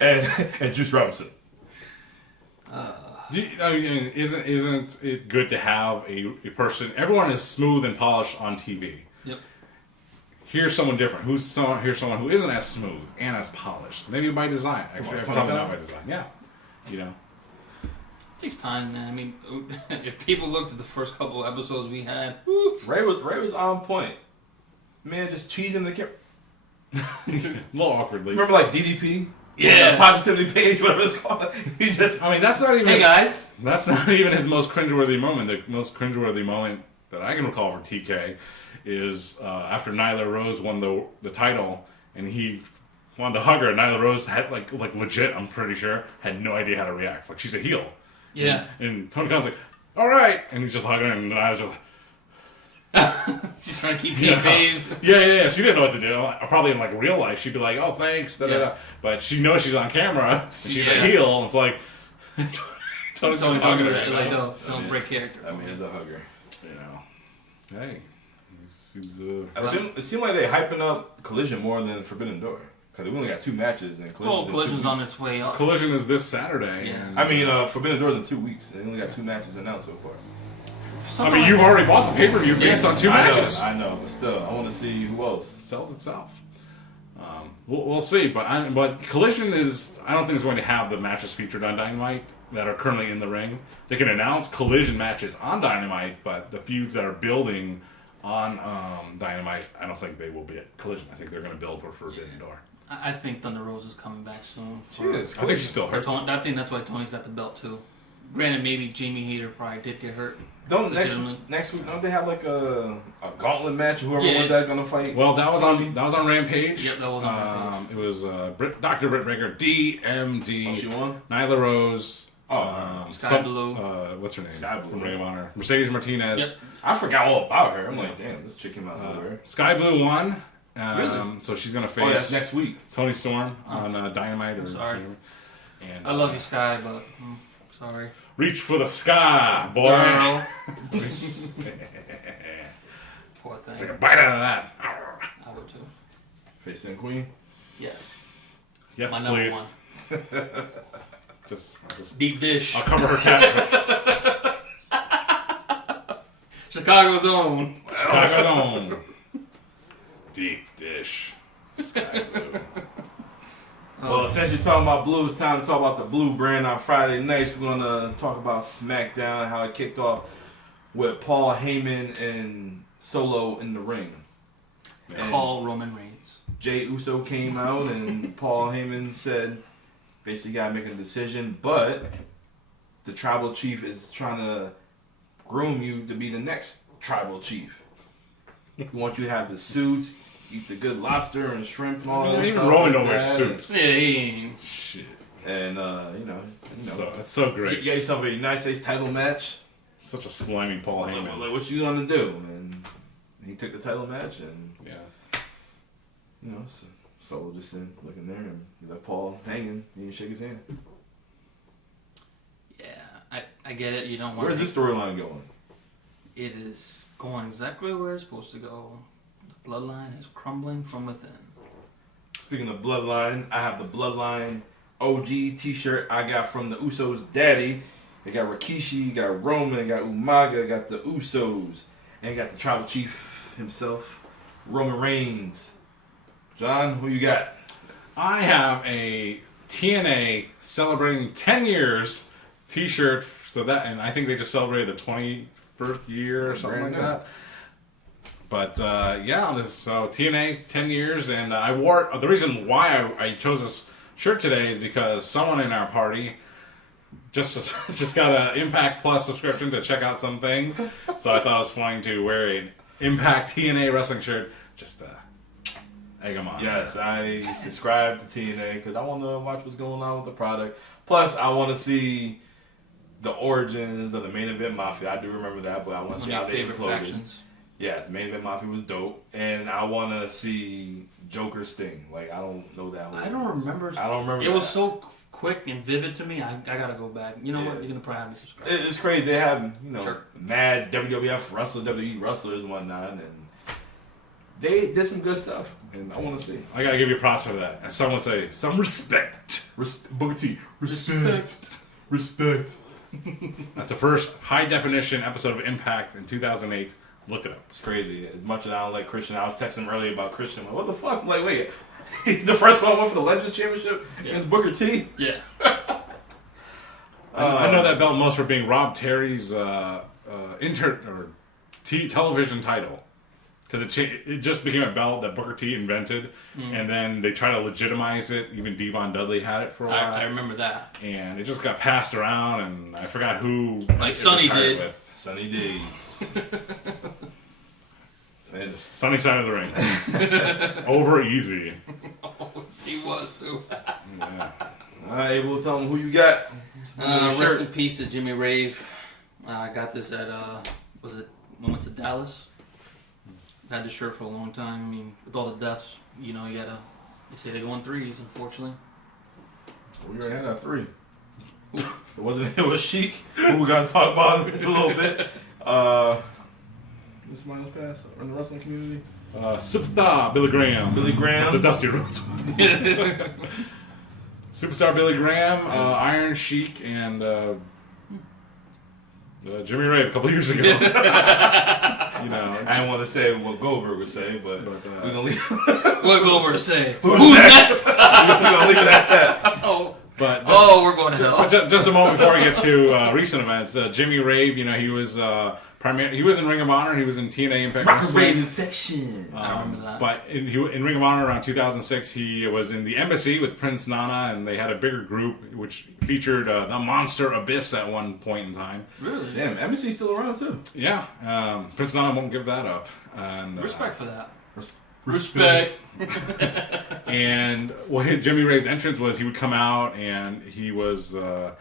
and Juice Robinson. Isn't it good to have a person? Everyone is smooth and polished on TV. Yep. Here's someone different. Here's someone who isn't as smooth and as polished. Maybe by design. Actually, probably not by design. Yeah. You know. It takes time, man. I mean, if people looked at the first couple of episodes we had, Ray was on point. Man, just cheating the camera. A little awkwardly. Remember, like DDP? Yeah. The positivity page, whatever it's called. He just. I mean, that's not even. Hey guys. That's not even his most cringeworthy moment. The most cringeworthy moment that I can recall for TK is after Nyla Rose won the title, and he wanted to hug her. And Nyla Rose had like legit, I'm pretty sure, had no idea how to react. Like, she's a heel. Yeah. And Tony Khan's like, all right, and he's just hugging her, and I was just like. She's trying to keep kayfabe. Yeah. She didn't know what to do. Probably in like real life, she'd be like, "Oh, thanks." Da. But she knows she's on camera. And she's a heel. And it's like Tony's hugging her. Like, don't break character. I mean, it's a hugger. You know, hey, he's it seemed like they're hyping up Collision more than Forbidden Door because we only got 2 matches and Collision's on its way up. Collision is this Saturday. Yeah. And, I mean, Forbidden Door's in 2 weeks. They only got 2 matches announced so far. I mean, you've already bought the pay-per-view based on 2 matches. I know, but still, I want to see who else. Sells itself. We'll see, but Collision is. I don't think it's going to have the matches featured on Dynamite that are currently in the ring. They can announce Collision matches on Dynamite, but the feuds that are building on Dynamite, I don't think they will be at Collision. I think they're going to build for Forbidden Door. I think Thunder Rose is coming back soon. She is. I think she's still hurt. I think that's why Tony's got the belt too. Granted, maybe Jamie Hayter probably did get hurt. Next week don't they have like a gauntlet match? Whoever wins that gonna fight. Well, that was on Rampage. Yep, that was on Rampage. It was Dr. Britt Baker, DMD. Oh, she won. Nyla Rose. Sky Blue. What's her name? Sky Blue. From Ring of Honor. Mercedes Martinez. Yep. I forgot all about her. I'm like, damn, this chick came out of nowhere. Sky Blue won. Really? So she's gonna face. Oh, that's next week. Tony Storm on Dynamite. I'm sorry. And, I love you, Sky, but sorry. Reach for the sky, boy. Girl. Poor thing. Take a bite out of that. I would too. Face and Queen. Yes. Yes, My number please. one. Just Deep dish. I'll cover her tat. Chicago's own. Chicago's own. Deep dish. Sky Blue. Well, since you're talking about blue, it's time to talk about the blue brand on Friday nights. We're going to talk about Smackdown, how it kicked off with Paul Heyman and Solo in the ring. Call Roman Reigns. Jey Uso came out and Paul Heyman said, basically, you got to make a decision, but the tribal chief is trying to groom you to be the next tribal chief. He wants you to have the suits, eat the good lobster and shrimp and all that stuff. Even Roman don't wear suits. Yeah, he ain't. Shit. And, It's so great. You got yourself a United States title match. Such a slimy Paul Heyman. Like, what you gonna do? And he took the title match, and Solo just looking there, and he left Paul hanging. He didn't shake his hand. Yeah, I get it. You don't want. Where's this storyline going? It is going exactly where it's supposed to go. The bloodline is crumbling from within. Speaking of bloodline, I have the bloodline OG T-shirt I got from the Usos' daddy. They got Rikishi, got Roman, got Umaga, got the Usos, and got the tribal chief himself, Roman Reigns. John, who you got? I have a TNA celebrating 10 years T-shirt. And I think they just celebrated the 21st year or something like that. But so TNA 10 years, and I wore it. The reason why I chose this shirt today is because someone in our party just got an Impact Plus subscription to check out some things. So I thought it was funny to wear an Impact TNA wrestling shirt just to egg them on. Yes, I subscribe to TNA because I want to watch what's going on with the product. Plus, I want to see the origins of the Main Event Mafia. I do remember that, but I want to see how they imploded. Factions. Yeah, Main Event Mafia was dope, and I want to see Joker Sting. Like, I don't know that one. I don't remember. It was so quick and vivid to me. I gotta go back. You know what? You're gonna probably have me subscribe. It's crazy. They have Sure. mad WWF wrestlers, WWE wrestlers, and whatnot, and they did some good stuff, and I want to see. I gotta give you props for that. As someone would say, some respect. Booker T. Respect. That's the first high definition episode of Impact in 2008. Look it up. It's crazy. As much as I don't like Christian, I was texting him earlier about Christian. Like, what the fuck? I'm like, wait, the first one went for the Legends Championship against Booker T? Yeah. I know that belt most for being Rob Terry's television title. Because it just became a belt that Booker T invented, and then they tried to legitimize it. Even Devon Dudley had it for a while. I remember that. And it just got passed around, and I forgot who. Like Sonny did. With. Sunny Days. Sunny side of the ring. Over easy. He was too. Yeah. All right, Abel, tell them who you got. Rest in peace to Jimmy Rave. I got this at Moments of Dallas. I've had this shirt for a long time. I mean, with all the deaths, they say they go in threes, unfortunately. We already had our 3. It was Sheik, who we're going to talk about in a little bit. This somebody else pass in the wrestling community? Superstar Billy Graham. That's a Dusty Rhodes. Superstar Billy Graham, Iron Sheik, and Jimmy Rave a couple years ago. I didn't want to say what Goldberg would say, but we're going to leave. What Goldberg say? Who's next? We're going to leave it at that. We're going to hell. Just a moment before we get to recent events. Jimmy Rave, he was he was in Ring of Honor. He was in TNA Impact Rock and Rave Infection. I remember that. But in Ring of Honor around 2006, he was in the Embassy with Prince Nana, and they had a bigger group which featured the Monster Abyss at one point in time. Really? Damn, Embassy's still around too. Yeah, Prince Nana won't give that up. And, Respect for that. Respect. And Jimmy Rave's entrance was he would come out and he was the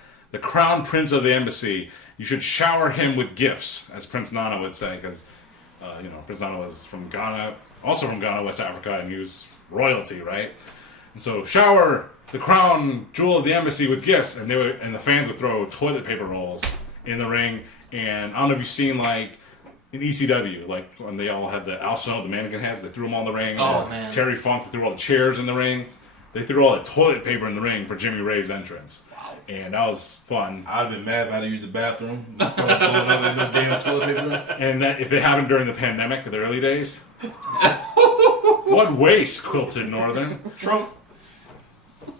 crown prince of the embassy. You should shower him with gifts, as Prince Nana would say, because Prince Nana was from Ghana, also from Ghana, West Africa, and he was royalty, right? And so shower the crown jewel of the embassy with gifts, and the fans would throw toilet paper rolls in the ring. And I don't know if you've seen in ECW, when they all had the Al Snow, the mannequin heads, they threw them all in the ring. Oh, man. Terry Funk threw all the chairs in the ring. They threw all the toilet paper in the ring for Jimmy Rave's entrance. Wow. And that was fun. I'd have been mad if I'd used the bathroom. Started blowing up in the damn toilet paper. And that if it happened during the pandemic, the early days. What waste, Quilted Northern. Trump.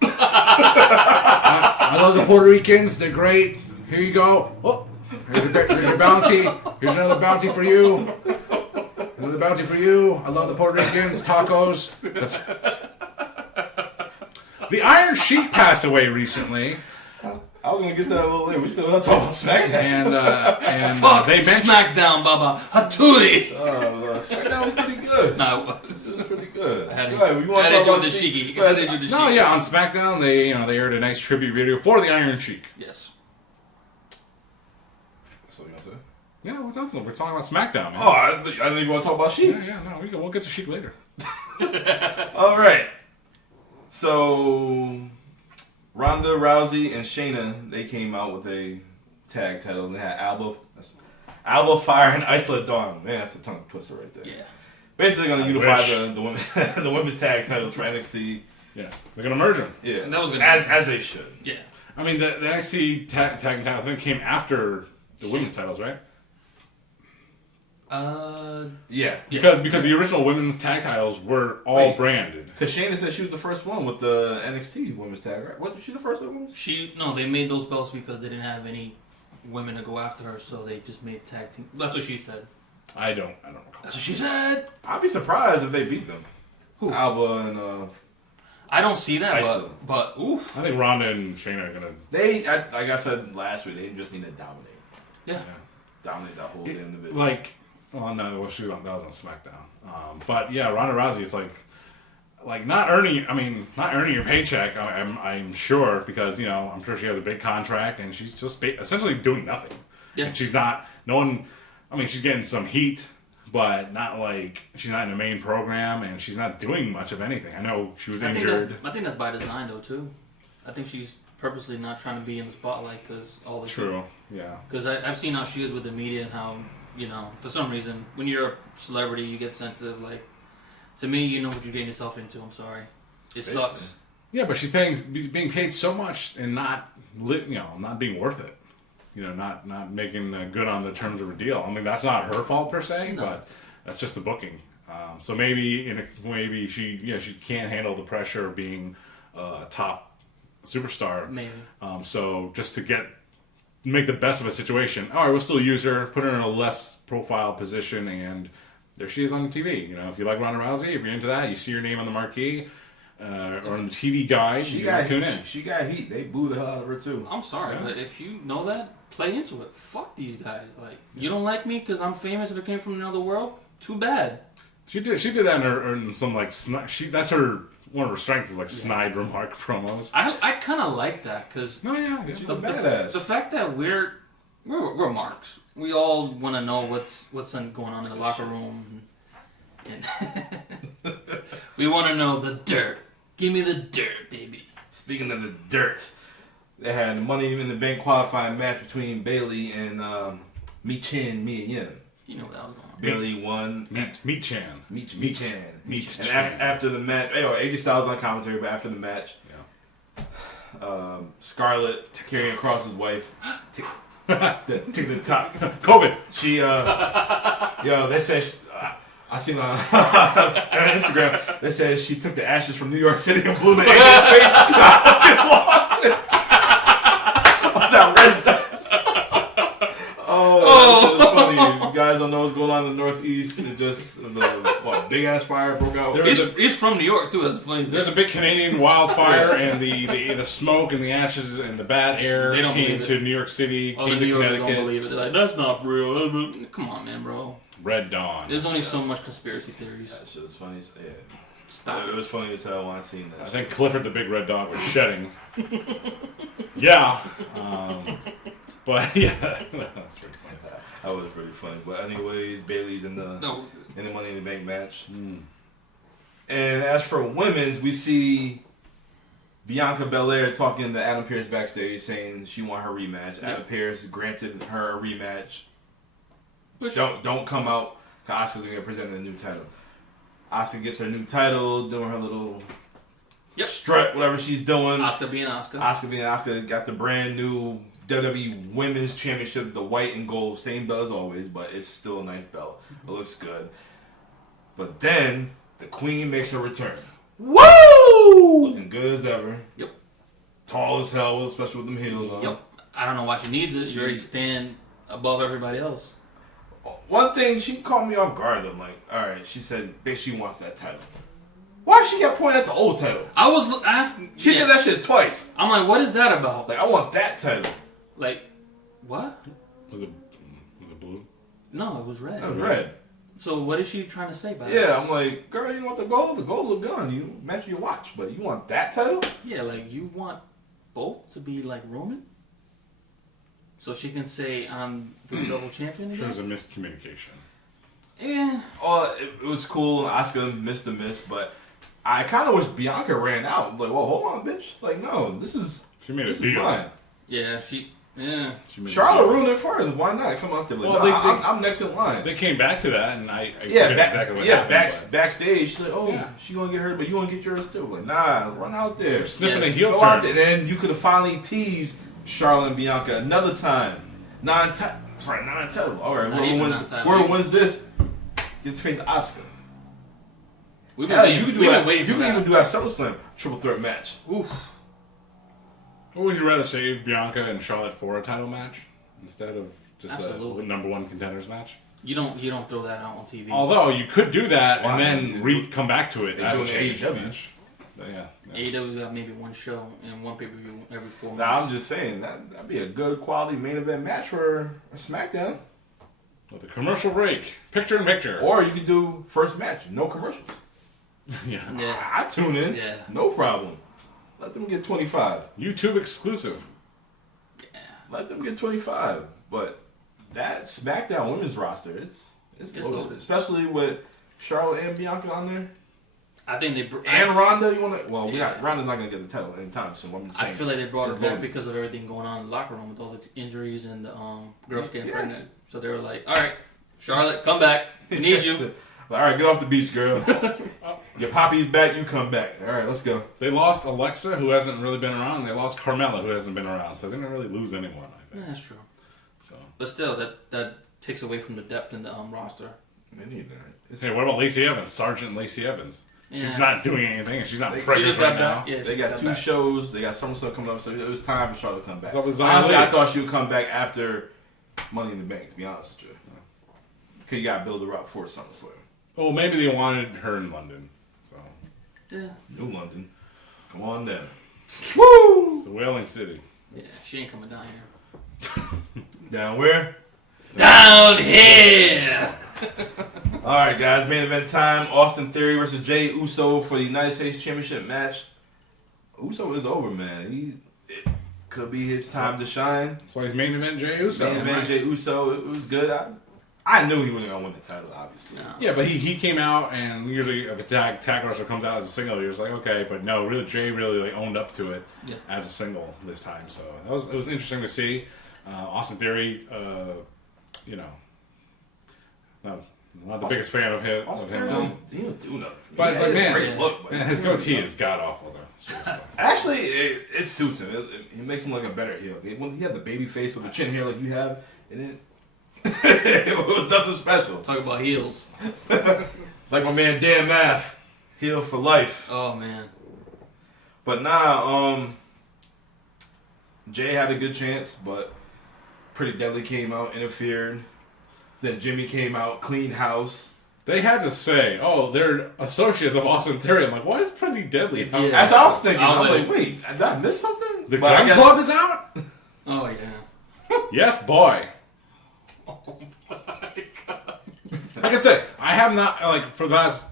I love the Puerto Ricans. They're great. Here you go. Oh. Here's your bounty. Here's another bounty for you. Another bounty for you. I love the Puerto Ricans. Tacos. The Iron Sheik passed away recently. I was gonna get to that a little later. We still not talking about SmackDown. Fuck they benched Smackdown, Baba. Hatui! SmackDown was pretty good. Nah, it It was. was pretty good. I had Go ahead, we wanna to talk do about the Sheik. Sheik. Go ahead. No, yeah, on SmackDown they aired a nice tribute video for the Iron Sheik. Yes. So you gonna say? Yeah, what's else? We're talking about SmackDown, man. Oh, I think you want to talk about Sheik. Yeah, no, we'll get to Sheik later. All right. So Ronda Rousey and Shayna, they came out with a tag title. They had Alba Fire and Isla Dawn. Man, that's a tongue twister right there. Yeah. Basically going to unify the women, the women's tag titles for NXT. Yeah, they're gonna merge them. Yeah, And that was gonna as they should. Yeah. I mean, the NXT tag titles then came after the women's titles, right? Yeah. Because the original women's tag titles were all branded. Because Shayna said she was the first one with the NXT women's tag, right? Wasn't she the first one? They made those belts because they didn't have any women to go after her, so they just made tag team. That's what she said. I don't recall. That's what she said. I'd be surprised if they beat them. Who? Alba and I don't see that, Isla. but oof. I think Ronda and Shayna are gonna. Like I said last week, they just need to dominate. Yeah. Dominate that whole damn division. That was on SmackDown. But yeah, Ronda Rousey, it's like not earning your paycheck. I'm sure because I'm sure she has a big contract and she's just essentially doing nothing. Yeah. And she's not. No one. I mean, she's getting some heat, but not like she's not in the main program and she's not doing much of anything. I know she was injured. I think that's by design though too. I think she's purposely not trying to be in the spotlight because all the True. Yeah. Because I've seen how she is with the media and how for some reason when you're a celebrity you get sensitive. Like to me, you know what you're getting yourself into. I'm sorry, it sucks. Yeah, but she's being paid so much and not being worth it. Not making good on the terms of her deal. I mean, that's not her fault per se, but that's just the booking. So maybe she can't handle the pressure of being a top superstar. Maybe. So just to make the best of a situation, all right, we'll still use her, put her in a less profile position, and there she is on TV. If you like Ronda Rousey, if you're into that, you see your name on the marquee. Or on the TV guide, you can tune in. She got heat. They boo the hell out of her too. I'm sorry, but if you know that, play into it. Fuck these guys. Like, you don't like me because I'm famous and I came from another world? Too bad. She did that in some that's her one of her strengths is snide remark promos. I kind of like that because She's a badass. The fact that we're marks. We all want to know what's going on in the locker room. And we want to know the dirt. Give me the dirt, baby. Speaking of the dirt, they had the Money in the Bank qualifying match between Bayley and Mia Yim. You know what that was going on. Bayley won. Meat Chan. And after the match, AJ Styles on commentary, but after the match, Scarlett carrying across his wife. Take the top. COVID. She, they said. I seen on Instagram, they said she took the ashes from New York City and blew the AJ face. I fucking lost it. That red dust. That shit is funny. You guys don't know what's going on in the Northeast. It was a big ass fire broke out. He's from New York too. That's funny. There's a big Canadian wildfire, and the smoke and the ashes and the bad air came to New York City, came to Connecticut. Don't believe it. They're like, that's not real. Come on, man, bro. Red Dawn. There's only so much conspiracy theories. That shit was funny. Yeah. Stop. It was funny as hell when I seen that. I think Clifford the Big Red Dog was shedding. Yeah. But yeah, that's pretty funny. That was pretty funny. But anyways, Bayley's in the Money in the Bank match. And as for women's, we see Bianca Belair talking to Adam Pearce backstage, saying she want her rematch. Yep. Adam Pearce granted her a rematch. Don't come out, because Asuka's going to get presented a new title. Asuka gets her new title, doing her little strut, whatever she's doing. Asuka being Asuka. Asuka got the brand new WWE Women's Championship, the white and gold, same belt as always, but it's still a nice belt. It looks good. But then, the Queen makes her return. Woo! Looking good as ever. Yep. Tall as hell, especially with them heels on. Yep. I don't know why she needs it. She already stand above everybody else. One thing, she caught me off guard. I'm like, all right. She said she wants that title. Why she kept pointing at the old title? I was asking. She did that shit twice. I'm like, what is that about? Like, I want that title. Like, what? Was it blue? No, it was red. That was red. So what is she trying to say about it? Yeah, I'm like, girl, you want the gold? The gold look good on you. Match your watch. But you want that title? Yeah, like, you want both to be like Roman? So she can say, I'm the double champion again? Sure, it was a miscommunication. Yeah. Oh, it was cool. Asuka missed the miss, but I kind of wish Bianca ran out. I'm like, well, hold on, bitch. Like, no, this is mine. Yeah, she Charlotte ruined it for her. Why not? Come out there. Like, I'm next in line. They came back to that, and I forget exactly what happened. Backstage, she's like, she gonna get hurt, but you gonna get yours too. Like, nah, run out there. Sniffing a heel Go turn. out there. And then you could have finally teased Charlotte and Bianca another time. Non-title. All right, whoever wins this gets to face Asuka. You can even do that SummerSlam triple threat match. Oof. Or would you rather save Bianca and Charlotte for a title match instead of just a number one contenders match? You don't throw that out on TV. Although you could do that and then come back to it as a AEW match. Yeah. AEW's got maybe one show and one pay-per-view every 4 months. Now I'm just saying that'd be a good quality main event match for a SmackDown. With a commercial break, picture in picture. Or you could do first match, no commercials. Yeah. I tune in. Yeah. No problem. Let them get 25. YouTube exclusive. Yeah. Let them get 25. But that SmackDown women's roster, it's loaded. Especially with Charlotte and Bianca on there. I think they and Ronda, you want to? Well, Ronda's not gonna get the title anytime soon. I'm just saying. I feel like they brought her back because of everything going on in the locker room with all the injuries and the girls getting pregnant. So they were like, "All right, Charlotte, come back. We need you." All right, get off the beach, girl. Your poppy's back. You come back. All right, let's go. They lost Alexa, who hasn't really been around. They lost Carmella, who hasn't been around. So they didn't really lose anyone, I think. Yeah, that's true. So, but still, that takes away from the depth in the roster. Hey, what about Lacey Evans? Sergeant Lacey Evans. Yeah. She's not doing anything, and she's not pregnant right now. Yeah, they got 2 shows. They got SummerSlam coming up, so it was time for Charlotte to come back. Honestly, I thought she would come back after Money in the Bank, to be honest with you. Because you got to build her up for SummerSlam. Well, maybe they wanted her in London. So. Yeah. New London. Come on down. Woo! It's the Whaling City. Yeah, she ain't coming down here. Down where? Down here! Alright, guys. Main event time. Austin Theory versus Jey Uso for the United States Championship match. Uso is over, man. It could be his time to shine. That's why he's main event Jey Uso. Main event Jey Uso. It was good. I knew he wasn't going to win the title, obviously. No. Yeah, but he came out, and usually if a tag wrestler comes out as a single, you're just like, okay. But no, really, Jey really owned up to it as a single this time. So it was interesting to see. Austin Theory, not the biggest fan of him. He don't do nothing. But it's like, man, look, man, his goatee is god awful though. Seriously. Actually, it suits him. It makes him look a better heel. When he had the baby face with the chin hair like you have, it was nothing special. Talk about heels. Like my man Dan Math, heel for life. Oh man. But now, Jey had a good chance, but Pretty Deadly came out, interfered. Then Jimmy came out, cleaned house. They had to say, they're associates of Austin Theory. I'm like, why is Pretty Deadly? Yeah. That's what I was thinking. I'm like, wait, did I miss something? The Gun Club is out? Oh, yeah. Yes, boy. Oh, my God. I can say, I have not, for the last,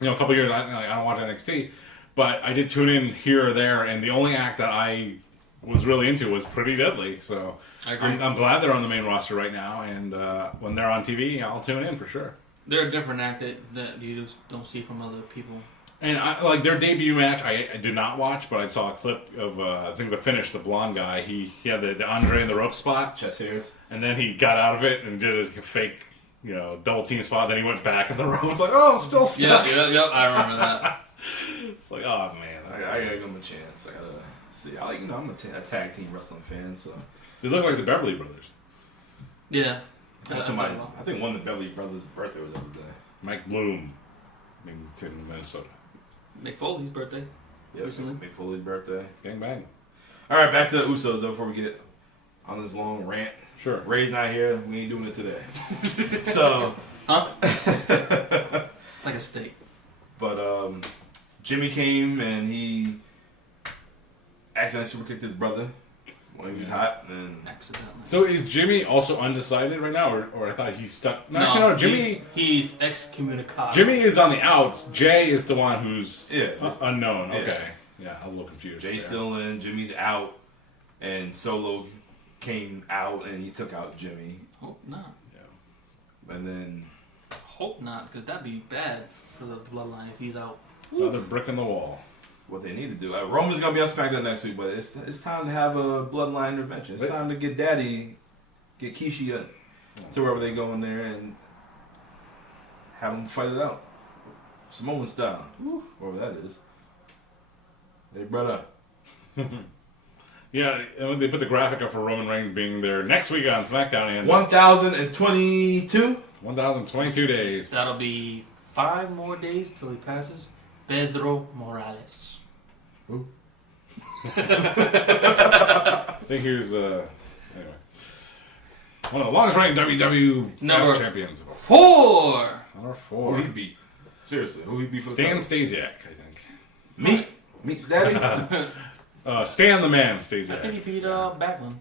couple years, I don't watch NXT, but I did tune in here or there, and the only act that I was really into was Pretty Deadly. So I'm glad they're on the main roster right now, and when they're on TV, I'll tune in for sure. They're a different act that you just don't see from other people. And their debut match, I did not watch, but I saw a clip of I think the finish, the blonde guy. He had the Andre in the rope spot, chest hairs, and then he got out of it and did a fake, double team spot. Then he went back in the rope. Was like, still stuck. Yep. I remember that. It's like, oh man, I gotta give him a chance. I gotta see. I'm a tag team wrestling fan, so they look like the Beverly Brothers. Yeah. I think one of the Beverly Brothers' birthday was the other day. Mike Bloom, in Minnesota. Mick Foley's birthday. Yep, recently. Mick Foley's birthday. Bang bang. All right, back to the Usos though. Before we get on this long rant. Sure. Ray's not here. We ain't doing it today. So. Huh? Like a steak. But Jimmy came and he accidentally super kicked his brother when he was hot. And Accidentally. So is Jimmy also undecided right now, or I thought he's stuck? No, actually, no. Jimmy. He's excommunicado. Jimmy is on the outs. Jay is the one who's unknown. Yeah. Okay. Yeah, I was a little confused. Jay's still in, Jimmy's out, and Solo came out and he took out Jimmy. Hope not. Yeah. And then... Hope not, because that'd be bad for the bloodline if he's out. Another brick in the wall. What they need to do. Roman's going to be on SmackDown next week, but it's time to have a bloodline intervention. It's time to get Kishi to wherever they go in there and have them fight it out. Samoan style. Whatever that is. Hey, brother. Yeah, and they put the graphic up for Roman Reigns being there next week on SmackDown. And 1,022? 1,022 days. That'll be 5 more days till he passes Pedro Morales. Who? I think he was, anyway. One of the longest reigning WWF champions. 4! Number 4. Who he beat? Seriously, who he beat? Stan Stasiak, I think. Meat's daddy? Stan the Man Stasiak. I think he beat Backlund.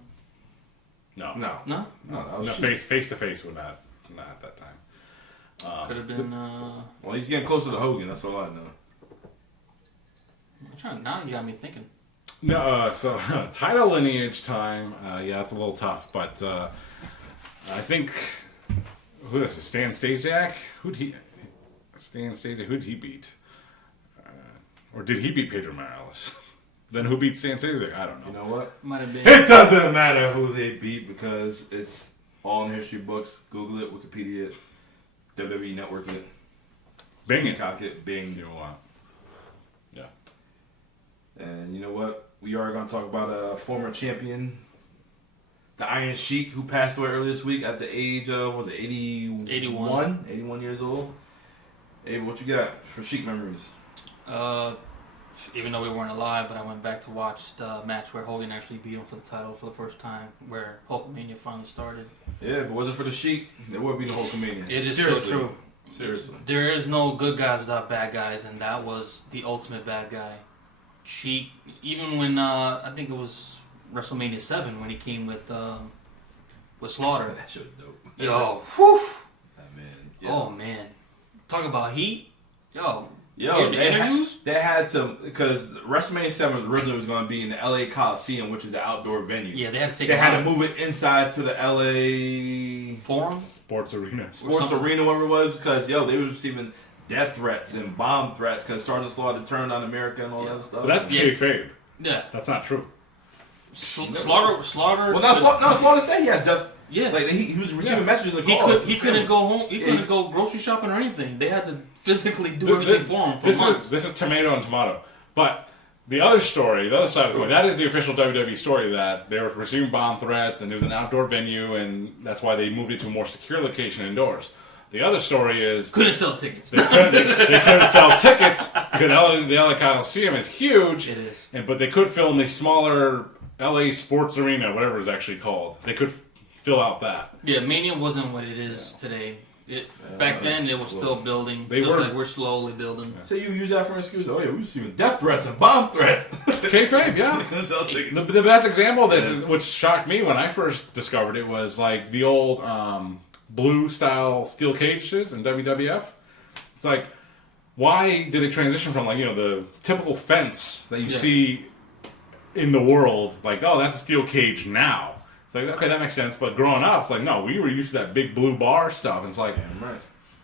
No. No, that was face to face with not at that time. Could have been. Well, he's getting closer to Hogan. That's all I know. Now you got me thinking. No, so title lineage time. Yeah, it's a little tough, but I think who is it? Stan Stasiak? Stan Stasiak. Who'd he beat? Or did he beat Pedro Morales? Then who beat Stan Stasiak? I don't know. You know what? Might have been. It doesn't matter who they beat because it's all in history books. Google it, Wikipedia it, WWE Network it, Bing it. Peacock it, Bing. You know what? Yeah. And you know what? We are going to talk about a former champion, the Iron Sheik, who passed away earlier this week at the age of, 81? 81 years old. Abel, what you got for Sheik memories? Even though we weren't alive, but I went back to watch the match where Hogan actually beat him for the title for the first time, where Hulkamania finally started. Yeah, if it wasn't for the Sheik, there would be no Hulkamania. It is Seriously. so true. Seriously. There is no good guys without bad guys, and that was the ultimate bad guy. Sheik, even when, I think it was WrestleMania 7 when he came with Slaughter. That shit was dope. Yo, whew. That man. Yeah. Oh, man. Talk about heat. Yo, they interviews? They had to, because WrestleMania 7 originally was going to be in the LA Coliseum, which is the outdoor venue. Yeah, they had to take They it had out. to move it inside to the LA Forum? Sports Arena. Sports Arena, whatever it was, because, they was receiving death threats and bomb threats because Sergeant Slaughter turned on America and all that stuff. But that's kayfabe. Yeah. That's not true. Slaughter. Well, Slaughter said he had death. Yeah. Like, he was receiving messages and calls. He couldn't go home. He couldn't go grocery shopping or anything. They had to physically do everything for him for months. This is tomato and tomato. But the other story, the other side of the coin, that is the official WWE story, that they were receiving bomb threats and it was an outdoor venue and that's why they moved it to a more secure location indoors. The other story is... Couldn't sell tickets. They couldn't sell tickets because the LA Coliseum is huge. It is. But they could film the smaller LA Sports Arena, whatever it's actually called. They could fill out that. Yeah, Mania wasn't what it is today. Back then, it was still building. Like we're slowly building. So you use that for an excuse? Oh, yeah, we were receiving death threats and bomb threats. Kayfabe, yeah. Couldn't sell tickets. The best example of this, is, which shocked me when I first discovered it, was like the old blue-style steel cages in WWF. It's like, why did they transition from, like, the typical fence that you see in the world, like, oh, that's a steel cage now. It's like, okay, that makes sense, but growing up, it's like, no, we were used to that big blue bar stuff. And it's like,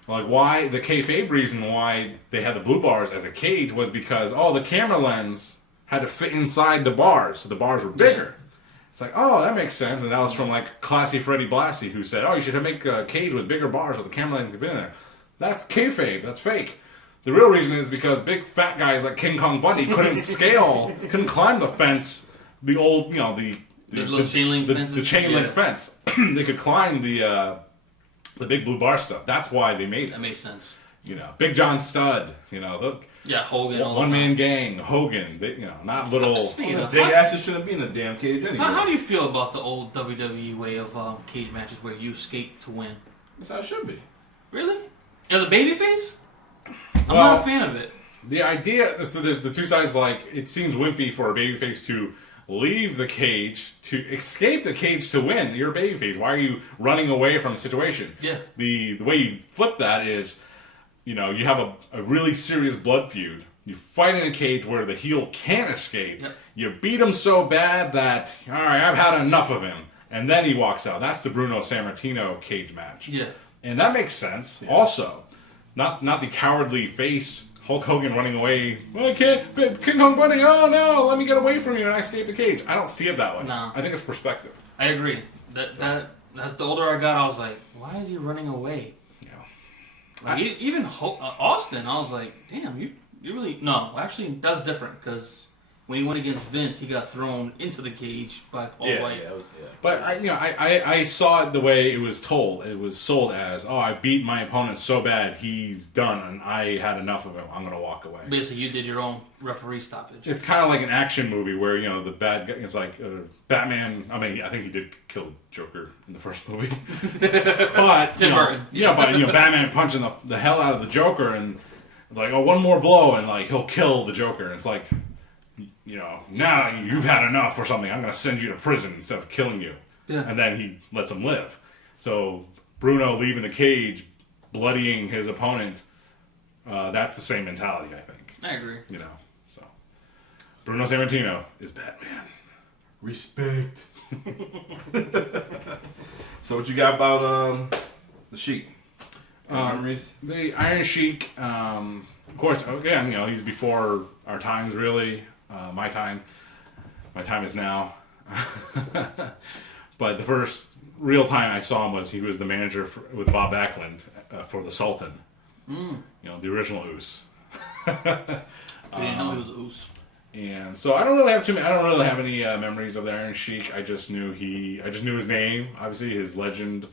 why, the kayfabe reason why they had the blue bars as a cage was because, the camera lens had to fit inside the bars, so the bars were bigger. It's like, oh, that makes sense. And that was from, like, Classy Freddie Blassie, who said, you should make a cage with bigger bars so the camera lens can fit in there. That's kayfabe. That's fake. The real reason is because big fat guys like King Kong Bundy couldn't climb the fence, the old, the little chain link fences. The chain link fence. They could climb the big blue bar stuff. That's why they made it. That makes sense. Big John Studd, Hogan. One man gang, Hogan, not little. Big asses shouldn't be in the damn cage anyway. How do you feel about the old WWE way of cage matches where you escape to win? That's how it should be. Really? As a babyface? I'm not a fan of it. The idea, so there's the two sides, like, it seems wimpy for a babyface to leave the cage, to escape the cage to win. You're a babyface. Why are you running away from the situation? Yeah. The way you flip that is, you have a really serious blood feud. You fight in a cage where the heel can't escape. Yep. You beat him so bad that, all right, I've had enough of him. And then he walks out. That's the Bruno Sammartino cage match. Yeah. And that makes sense. Yeah. Also, not the cowardly faced Hulk Hogan running away. Well, I can't. King Kong Bunny, oh no, let me get away from you and I escape the cage. I don't see it that way. No. I think it's perspective. I agree. That's the older I got, I was like, why is he running away? Yeah. Like, even Austin, I was like, damn, you really... No, actually, that's different, because when he went against Vince, he got thrown into the cage by Paul White. Yeah. But I saw it the way it was told. It was sold as, I beat my opponent so bad, he's done, and I had enough of him. I'm going to walk away. Basically, you did your own referee stoppage. It's kind of like an action movie where, the bad guy, it's like Batman. I mean, I think he did kill Joker in the first movie. But, Tim Burton. Batman punching the hell out of the Joker, and it's like, one more blow, and like he'll kill the Joker. And it's like, now you've had enough or something. I'm going to send you to prison instead of killing you. Yeah. And then he lets him live. So Bruno leaving the cage, bloodying his opponent, that's the same mentality, I think. I agree. So Bruno Sammartino is Batman. Respect. So what you got about the Sheik? Memories? The Iron Sheik, of course, again, he's before our times, really. My time is now. But the first real time I saw him he was the manager with Bob Backlund for the Sultan. The original Oos. I didn't know he was Oos. And so I don't really have any memories of the Iron Sheik. I just knew his name. Obviously, his legend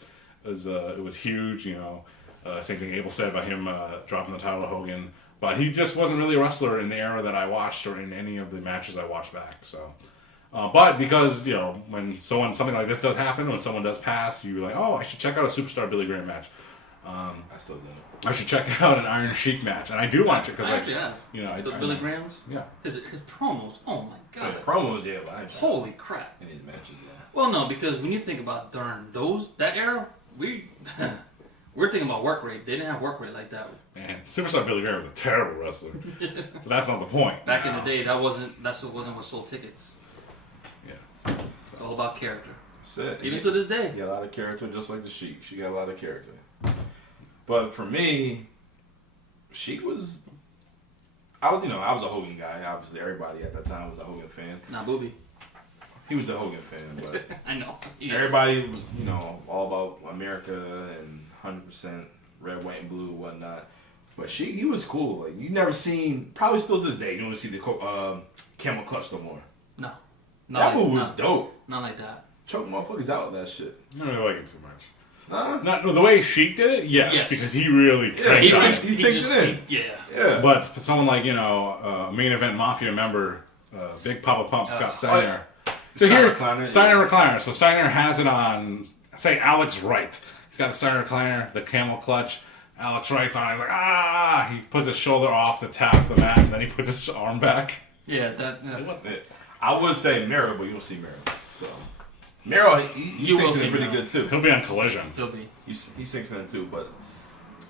was huge. Same thing Abel said about him dropping the title to Hogan. But he just wasn't really a wrestler in the era that I watched or in any of the matches I watched back. So, but because when something like this does happen, when someone does pass, you're like, I should check out a Superstar Billy Graham match. I still don't. I should check out an Iron Sheik match, and I do want to because I actually have. The Billy Grahams. Yeah. His promos. Oh my god. Promos, yeah. But holy crap. In his matches, yeah. Well, no, because when you think about during that era, we're thinking about work rate. They didn't have work rate like that. Man, Superstar Billy Graham was a terrible wrestler. But that's not the point. Back in the day, that wasn't what sold tickets. Yeah. It's all about character. That's it. Even to this day. He got a lot of character, just like the Sheik. She got a lot of character. But for me, Sheik was... I was a Hogan guy. Obviously, everybody at that time was a Hogan fan. Nah, Booby. He was a Hogan fan, but... I know. Everybody was, all about America and 100% red, white, and blue, whatnot. But he was cool. Like, you never seen, probably still to this day, you don't see the camel clutch no more. No. That move was dope. Not like that. Choke motherfuckers out with that shit. I don't really like it too much. Nah? The way Sheik did it, yes. Because he really cranked on it. He sinks it in. Yeah. But someone like, main event Mafia member, Big Papa Pump, Scott Steiner. So here, Steiner recliner. So Steiner has it on, say, Alex Wright. He's got the Steiner recliner, the camel clutch. Alex Wright's on. He's like, He puts his shoulder off to tap the mat, and then he puts his arm back. Yeah, I would say Mero, but you don't see Mero. So Mero, he sinks in pretty good too. He'll be on Collision. He'll be. He sinks in too, but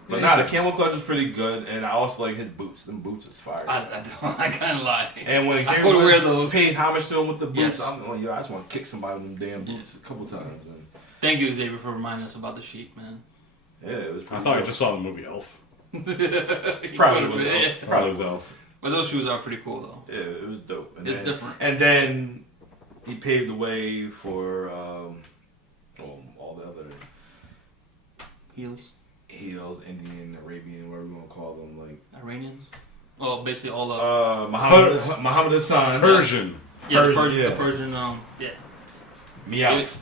the camel clutch is pretty good, and I also like his boots. Them boots is fire. I kind of lie. And when I would wear those. Paid homage to him with the boots, Yes. I'm like, I just want to kick somebody with them damn boots a couple times. And thank you, Xavier, for reminding us about the Sheik, man. yeah, it was. I thought I just saw the movie Elf. Probably was Elf. Probably was Elf. But those shoes are pretty cool, though. Yeah, it was dope. And it's different. And then he paved the way for all the other Heels, Indian, Arabian, whatever you want to call them, like Iranians. Well, basically all the Muhammad Hassan, Persian. Yeah, the Persian, The Persian. Yeah. Meowth.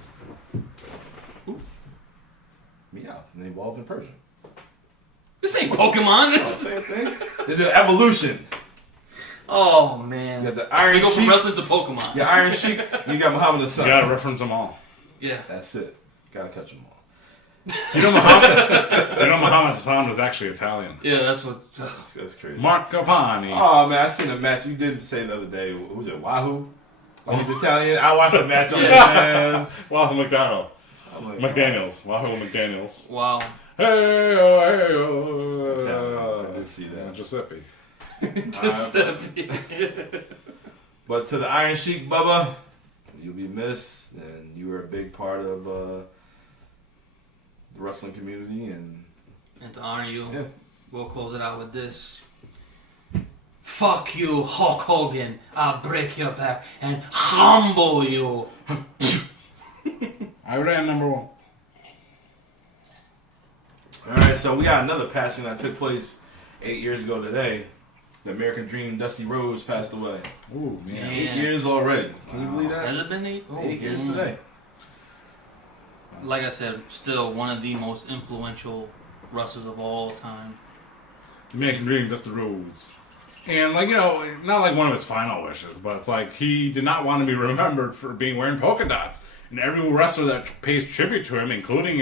Meowth. And they evolved in Persian. This ain't Pokemon. Same thing. There's an evolution. Oh man. You got the Iron Sheik. We go from Sheik. wrestling to Pokemon. Yeah, Iron Sheik. You got Muhammad Hassan. You gotta reference them all. Yeah. That's it. Gotta catch them all. Muhammad Hassan was actually Italian. Yeah, that's what. That's crazy. Marco Pani. Oh man, I seen a match you did say the other day. Who was it? Wahoo? He's Italian. I watched the match on man. Wahoo McDonald. Like, McDaniels. Wahoo McDaniels. Wow. I did see that. Giuseppe. Giuseppe. But to the Iron Sheik, Bubba, you'll be missed, and you were a big part of the wrestling community. And to honor you, yeah. we'll close it out with this. Fuck you, Hulk Hogan. I'll break your back and humble you. I ran number 1. All right, so we got another passing that took place 8 years ago today. The American Dream, Dusty Rhodes, passed away. Ooh, man. 8 years already. Can you believe that? Has it been 8? 8 years today. Like I said, still one of the most influential wrestlers of all time. American Dream, Dusty Rhodes. And, like, you know, not like one of his final wishes, but it's like he did not want to be remembered for being wearing polka dots. And every wrestler that pays tribute to him, including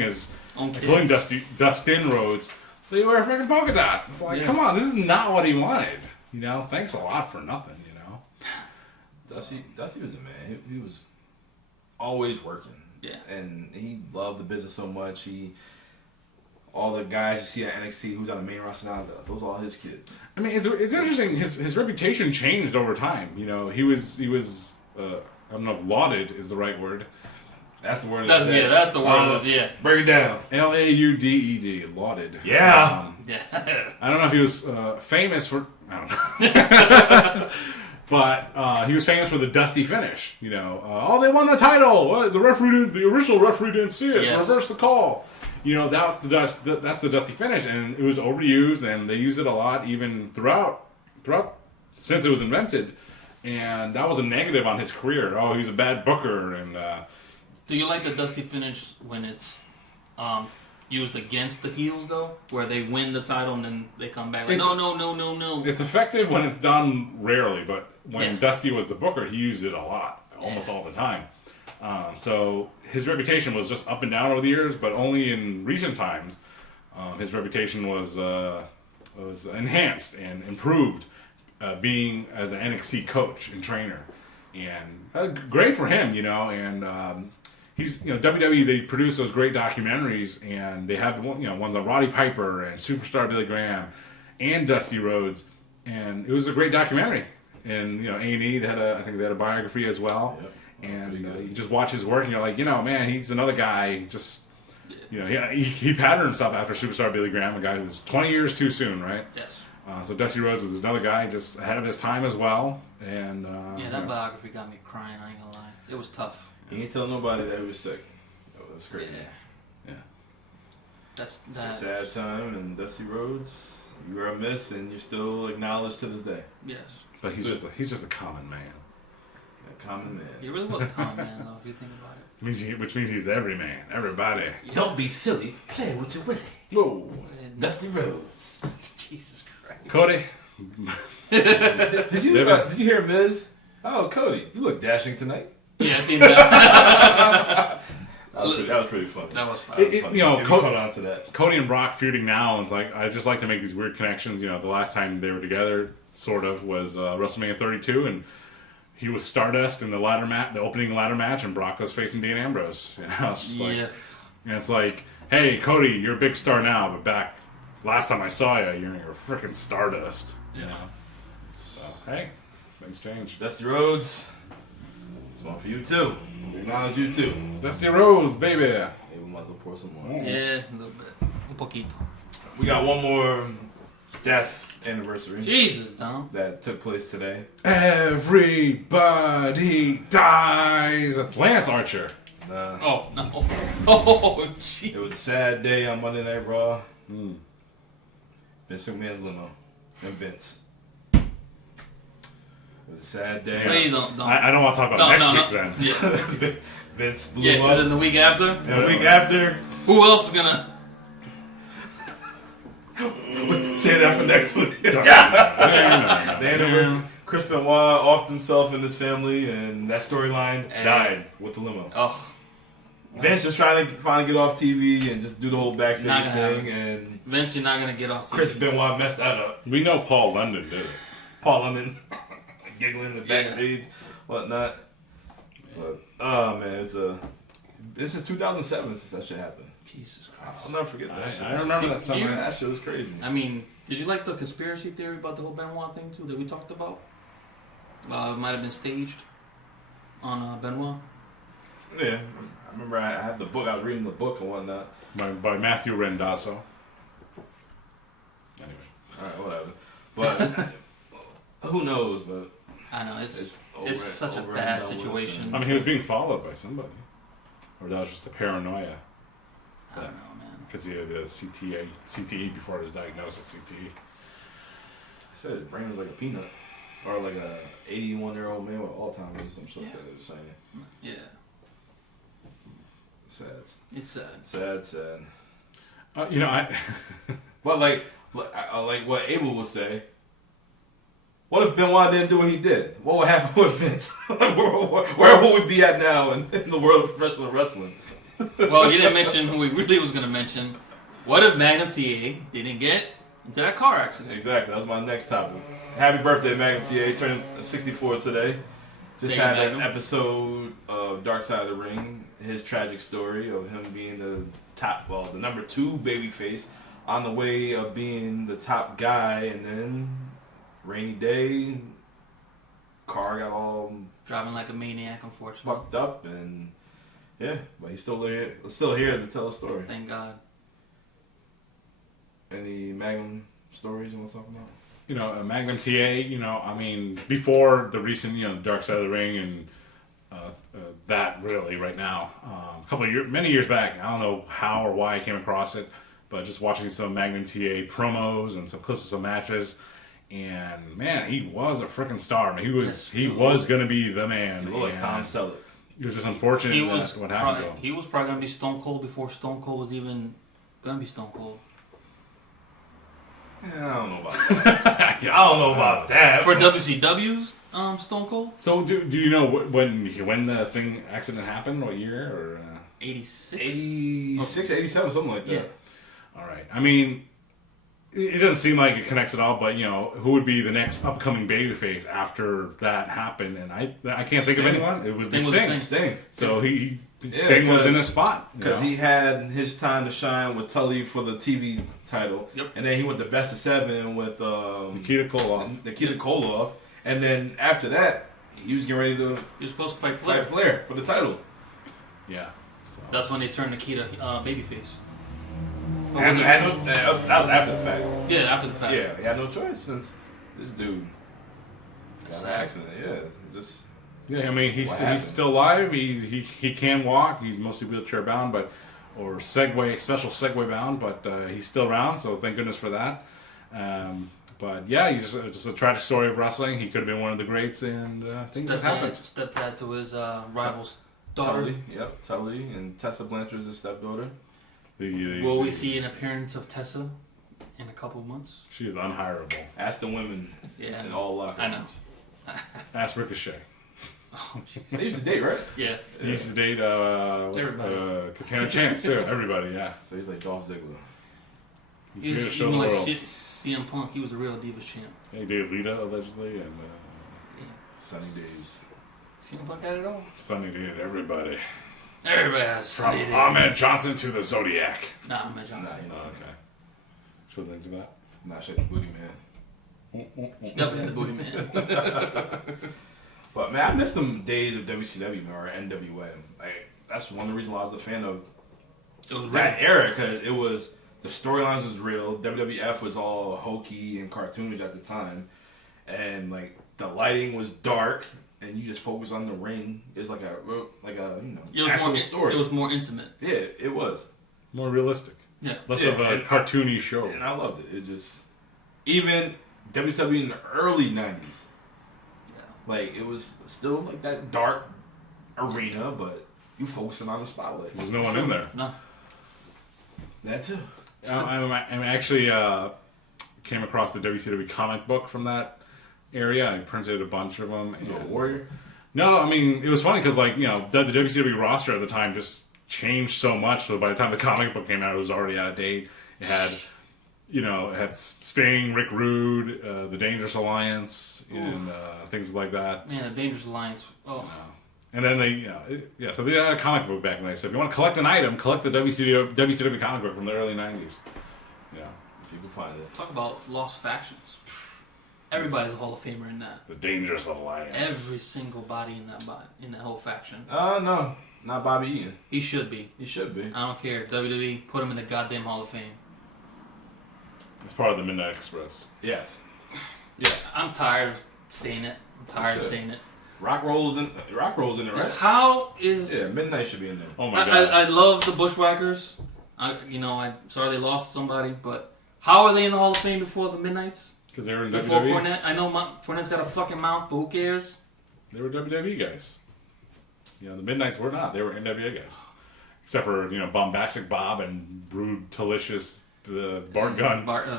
Dustin Rhodes, they wear freaking polka dots. It's like, come on, this is not what he wanted. You know, thanks a lot for nothing, you know. Dusty was the man. He was always working. Yeah. And he loved the business so much. All the guys you see at NXT who's on the main roster now, those are all his kids. I mean, it's interesting. His reputation changed over time. You know, he was I don't know if lauded is the right word. That's the word. That's the word. Yeah. Break it down. Lauded, lauded. Yeah. Yeah. I don't know if he was famous for. I don't know. But he was famous for the dusty finish. You know, they won the title. The original referee didn't see it. Yes. Reverse the call. You know, that's the dusty finish, and it was overused, and they used it a lot even throughout since it was invented, and that was a negative on his career. Oh, he's a bad booker, and. Do you like the dusty finish when it's used against the heels though, where they win the title and then they come back like no? It's effective when it's done rarely, but when Dusty was the booker, he used it a lot, almost all the time. So his reputation was just up and down over the years, but only in recent times his reputation was enhanced and improved, being as an NXT coach and trainer, and great for him, you know. And he's, you know, WWE, they produce those great documentaries, and they had, you know, ones on Roddy Piper and Superstar Billy Graham and Dusty Rhodes, and it was a great documentary. And, you know, A&E, I think they had a biography as well. Yep. And you just watch his work, and you're like, you know, man, he's another guy. Just, you know, he patterned himself after Superstar Billy Graham, a guy who was 20 years too soon, right? Yes. So Dusty Rhodes was another guy just ahead of his time as well. And that biography got me crying. I ain't gonna lie, it was tough. He ain't tell nobody that he was sick. It was crazy. Yeah. It's a sad time, and Dusty Rhodes, you are missed, and you're still acknowledged to this day. Yes. But he's just a common man. A common man. He really was a common man, though, if you think about it. Which means he's every man, everybody. Yeah. Don't be silly. Play with your Willie. Whoa. Dusty Rhodes. Jesus Christ. Cody. Did you hear Miz? Oh, Cody, you look dashing tonight. Yeah, I seen that. That was pretty funny. That was fun. You know, caught on to that. Cody and Brock feuding now, and it's like, I just like to make these weird connections. You know, the last time they were together, sort of, was WrestleMania 32, and he was Stardust in the opening ladder match, and Brock was facing Dean Ambrose. You know, it's just like, and it's like, hey, Cody, you're a big star now, but back last time I saw you, you're freaking Stardust. You know, so hey, things change. Dusty Rhodes, it's one for you too. We acknowledge you too. Dusty Rhodes, baby. Hey, we might as well pour some more. Yeah, a little bit, un poquito. We got one more death anniversary. Jesus, Dom. That took place today. Everybody dies. That's Lance Archer. Nah. Oh, no. Oh, jeez. It was a sad day on Monday Night Raw. Vince McMahon's limo. And Vince. It was a sad day. Please don't. I don't want to talk about next week then. Yeah. Vince blew Yeah, up. then the week after? And the week after. Who else is gonna... Say that for next week. No. The anniversary. Chris Benoit offed himself and his family, and that storyline died with the limo. Oh. Vince was trying to finally get off TV and just do the whole backstage thing, and Vince, you're not gonna get off TV. Chris Benoit messed that up. We know Paul London did it. Paul London giggling in the backstage, whatnot. But man, this is 2007 since that shit happened. Jesus Christ! I'll never forget that. Shit. I remember that summer. That shit was crazy. I mean, did you like the conspiracy theory about the whole Benoit thing too that we talked about? It might have been staged on Benoit. Yeah, I remember I had the book. I was reading the book and whatnot. By Matthew Rendasso. Anyway. Alright, whatever. But who knows? But I know it's such a bad situation. I mean, he was being followed by somebody, or that was just the paranoia. I don't know, man. Because he had the CTE before his diagnosis. CTE. I said his brain was like a peanut, or like a 81-year-old man with Alzheimer's, some shit that they were saying. Yeah. Sad. It's sad. Sad. I. But like what Abel would say. What if Benoit didn't do what he did? What would happen with Vince? Where would we be at now in the world of professional wrestling? Well, you didn't mention who we really was going to mention. What if Magnum TA didn't get into that car accident? Exactly. That was my next topic. Happy birthday, Magnum TA. Turning 64 today. Just Thank had you, an episode of Dark Side of the Ring. His tragic story of him being the number 2 babyface on the way of being the top guy, and then rainy day, car got all driving like a maniac, unfortunately. fucked up, and yeah, but he's still here to tell a story. Thank God. Any Magnum stories you want to talk about? Magnum TA, I mean, before the recent, Dark Side of the Ring and that really right now, many years back, I don't know how or why I came across it, but just watching some Magnum TA promos and some clips of some matches, and man, he was a freaking star. I mean, he was going to be the man. He looked like Tom Selleck. It was just unfortunate what happened to him. He was probably going to be Stone Cold before Stone Cold was even going to be Stone Cold. Yeah, I don't know about that. I don't know about that. For WCW's Stone Cold? So do you know when the accident happened? What year? Or 86? 86, 87, something like that. Yeah. All right. I mean, it doesn't seem like it connects at all, but who would be the next upcoming babyface after that happened? And I can't think of anyone. It was Sting. So Sting was in a spot because he had his time to shine with Tully for the TV title, and then he went to Best of 7 with Nikita Koloff, and then after that he was getting ready to. He was supposed to fight Flair. For the title. Yeah. So. That's when they turned Nikita babyface. That was after the fact. Yeah, after the fact. Yeah, he had no choice since this dude got an accident. Yeah, I mean he's still alive. He can walk. He's mostly wheelchair bound, or special Segway bound, but he's still around. So thank goodness for that. But yeah, he's just a tragic story of wrestling. He could have been one of the greats, and things just happened. Stepdad to his rival's daughter. Tully, and Tessa Blanchard's his stepdaughter. Will we see an appearance of Tessa in a couple of months? She is unhireable. Ask the women in all locker rooms. I know. Ask Ricochet. Oh, they used to date, right? Yeah. He used to date Katana Chance too. Everybody, yeah. So he's like Dolph Ziggler. He's here to show the world. CM Punk, he was a real Divas champ. Yeah, he dated Lita allegedly, and Sunny Days. CM Punk had it all. Sunny dated everybody. Everybody has Sunny From Ahmed Johnson to the Zodiac. Nah, Ahmed Johnson. Okay. Should we link to that? Nah, shake the booty man. Definitely the booty man. But man, I miss them days of WCW or NWA. Like that's one of the reasons why I was a fan of that era, because it was the storylines was real. WWF was all hokey and cartoonish at the time, and like the lighting was dark, and you just focus on the ring. It's like a actual story. It was more intimate. Yeah, it was more realistic. Yeah, less of a cartoony show. And I loved it. It just even WCW in the early '90s. Like, it was still like that dark arena, but you focusing on the spotlight. There's no one in there. No. That too. I actually came across the WCW comic book from that area. I printed a bunch of them. Warrior? No, I mean, it was funny because, the WCW roster at the time just changed so much. So by the time the comic book came out, it was already out of date. It had, it had Sting, Rick Rude, the Dangerous Alliance, and things like that. Man, the Dangerous Alliance. Oh. And then they, so they had a comic book back in the day. So if you want to collect an item, collect the WCW comic book from the early 90s. Yeah. If you can find it. Talk about lost factions. Everybody's a Hall of Famer in that. The Dangerous Alliance. Every single body in that whole faction. No. Not Bobby Eaton. He should be. He should be. I don't care. WWE, put him in the goddamn Hall of Fame. It's part of the Midnight Express. Yes. I'm tired of saying it. Rock rolls in it, right? How is... Yeah, Midnight should be in there. Oh my God. I love the Bushwhackers. I'm sorry they lost somebody, but how are they in the Hall of Fame before the Midnights? Because they were in Before WWE? Cornette? I know Cornette's got a fucking mouth, but who cares? They were WWE guys. The Midnights were not. They were NWA guys. Except for, Bombastic Bob and Rude Delicious Bart Gunn. Yeah.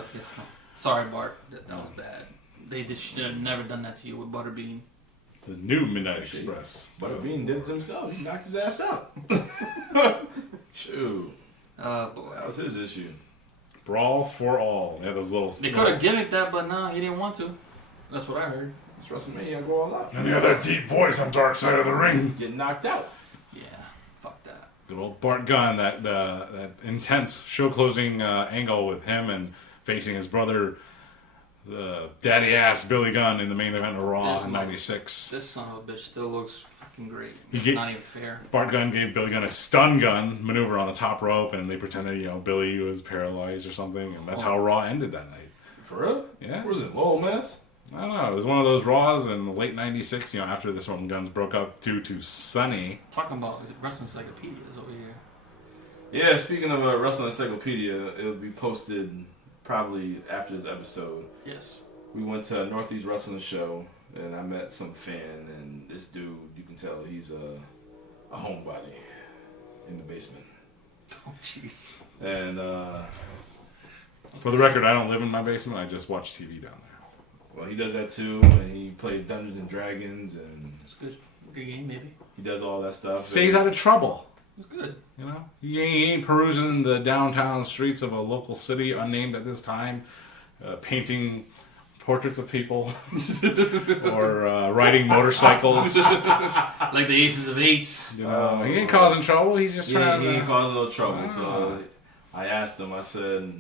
Sorry, Bart. That was bad. They should have never done that to you with Butterbean. The new Midnight Express. Butterbean did it to himself. He knocked his ass out. Shoot. Boy. That was his issue. Brawl for all. They had those little... They could have gimmicked that, but no, he didn't want to. That's what I heard. It's WrestleMania, go all out. And he had that deep voice on Dark Side of the Ring. Get knocked out. Yeah, fuck that. Good old Bart Gunn, that intense show-closing angle with him and facing his brother, daddy-ass Billy Gunn in the main event of Raw in 96. This son of a bitch still looks fucking great. Not even fair. Bart Gunn gave Billy Gunn a stun gun maneuver on the top rope, and they pretended, Billy was paralyzed or something, and that's how Raw ended that night. For real? Yeah. What was it, Lowell Mass? I don't know. It was one of those Raws in the late 96, after this one Guns broke up due to Sunny. Talking about Wrestling Encyclopedias over here. Yeah, speaking of a Wrestling Encyclopedia, it'll be posted probably after this episode. Yes. We went to a Northeast Wrestling show, and I met some fan, and this dude, you can tell he's a homebody in the basement. Oh, jeez. And, For the record, I don't live in my basement. I just watch TV down there. well, he does that too, and he plays Dungeons and Dragons, and It's good. Good game, maybe. he does all that stuff. Stays out of trouble. It's good. He ain't perusing the downtown streets of a local city unnamed at this time, painting portraits of people, or riding motorcycles. Like the Aces of Eights. He ain't causing trouble. He's just trying he to... caused a little trouble. So I asked him, I said,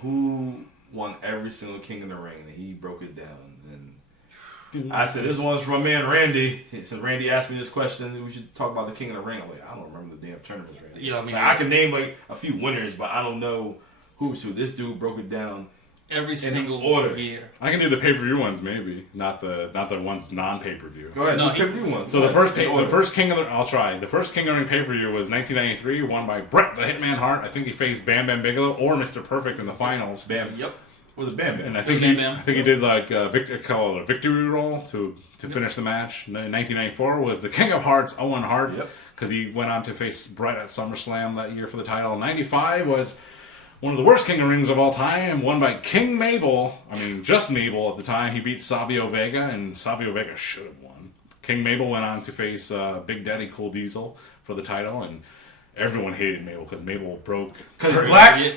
who won every single King of the Ring? And he broke it down. And I said, this one's from my man Randy. Since Randy asked me this question, we should talk about the King of the Ring. I'm like, I don't remember the damn tournaments, Randy. Yeah, I mean, I can name like a few winners, but I don't know who's who. This dude broke it down every single order. year. I can do the pay-per-view ones, maybe. Not the ones non-pay-per-view. Go ahead, No, do pay-per-view ones. So the first King of the... I'll try. The first King of the Ring pay-per-view was 1993, won by Bret the Hitman Hart. I think he faced Bam Bam Bigelow or Mr. Perfect in the finals. Bam. Yep. What was Bam Bam? And I think he did like a victory roll to finish the match. 1994 was the King of Hearts, Owen Hart, because he went on to face Bret at SummerSlam that year for the title. 95 was one of the worst King of Rings of all time, won by King Mabel. I mean, just Mabel at the time. He beat Savio Vega, and Savio Vega should have won. King Mabel went on to face Big Daddy Cool Diesel for the title, and everyone hated Mabel because Mabel broke. Because he's black?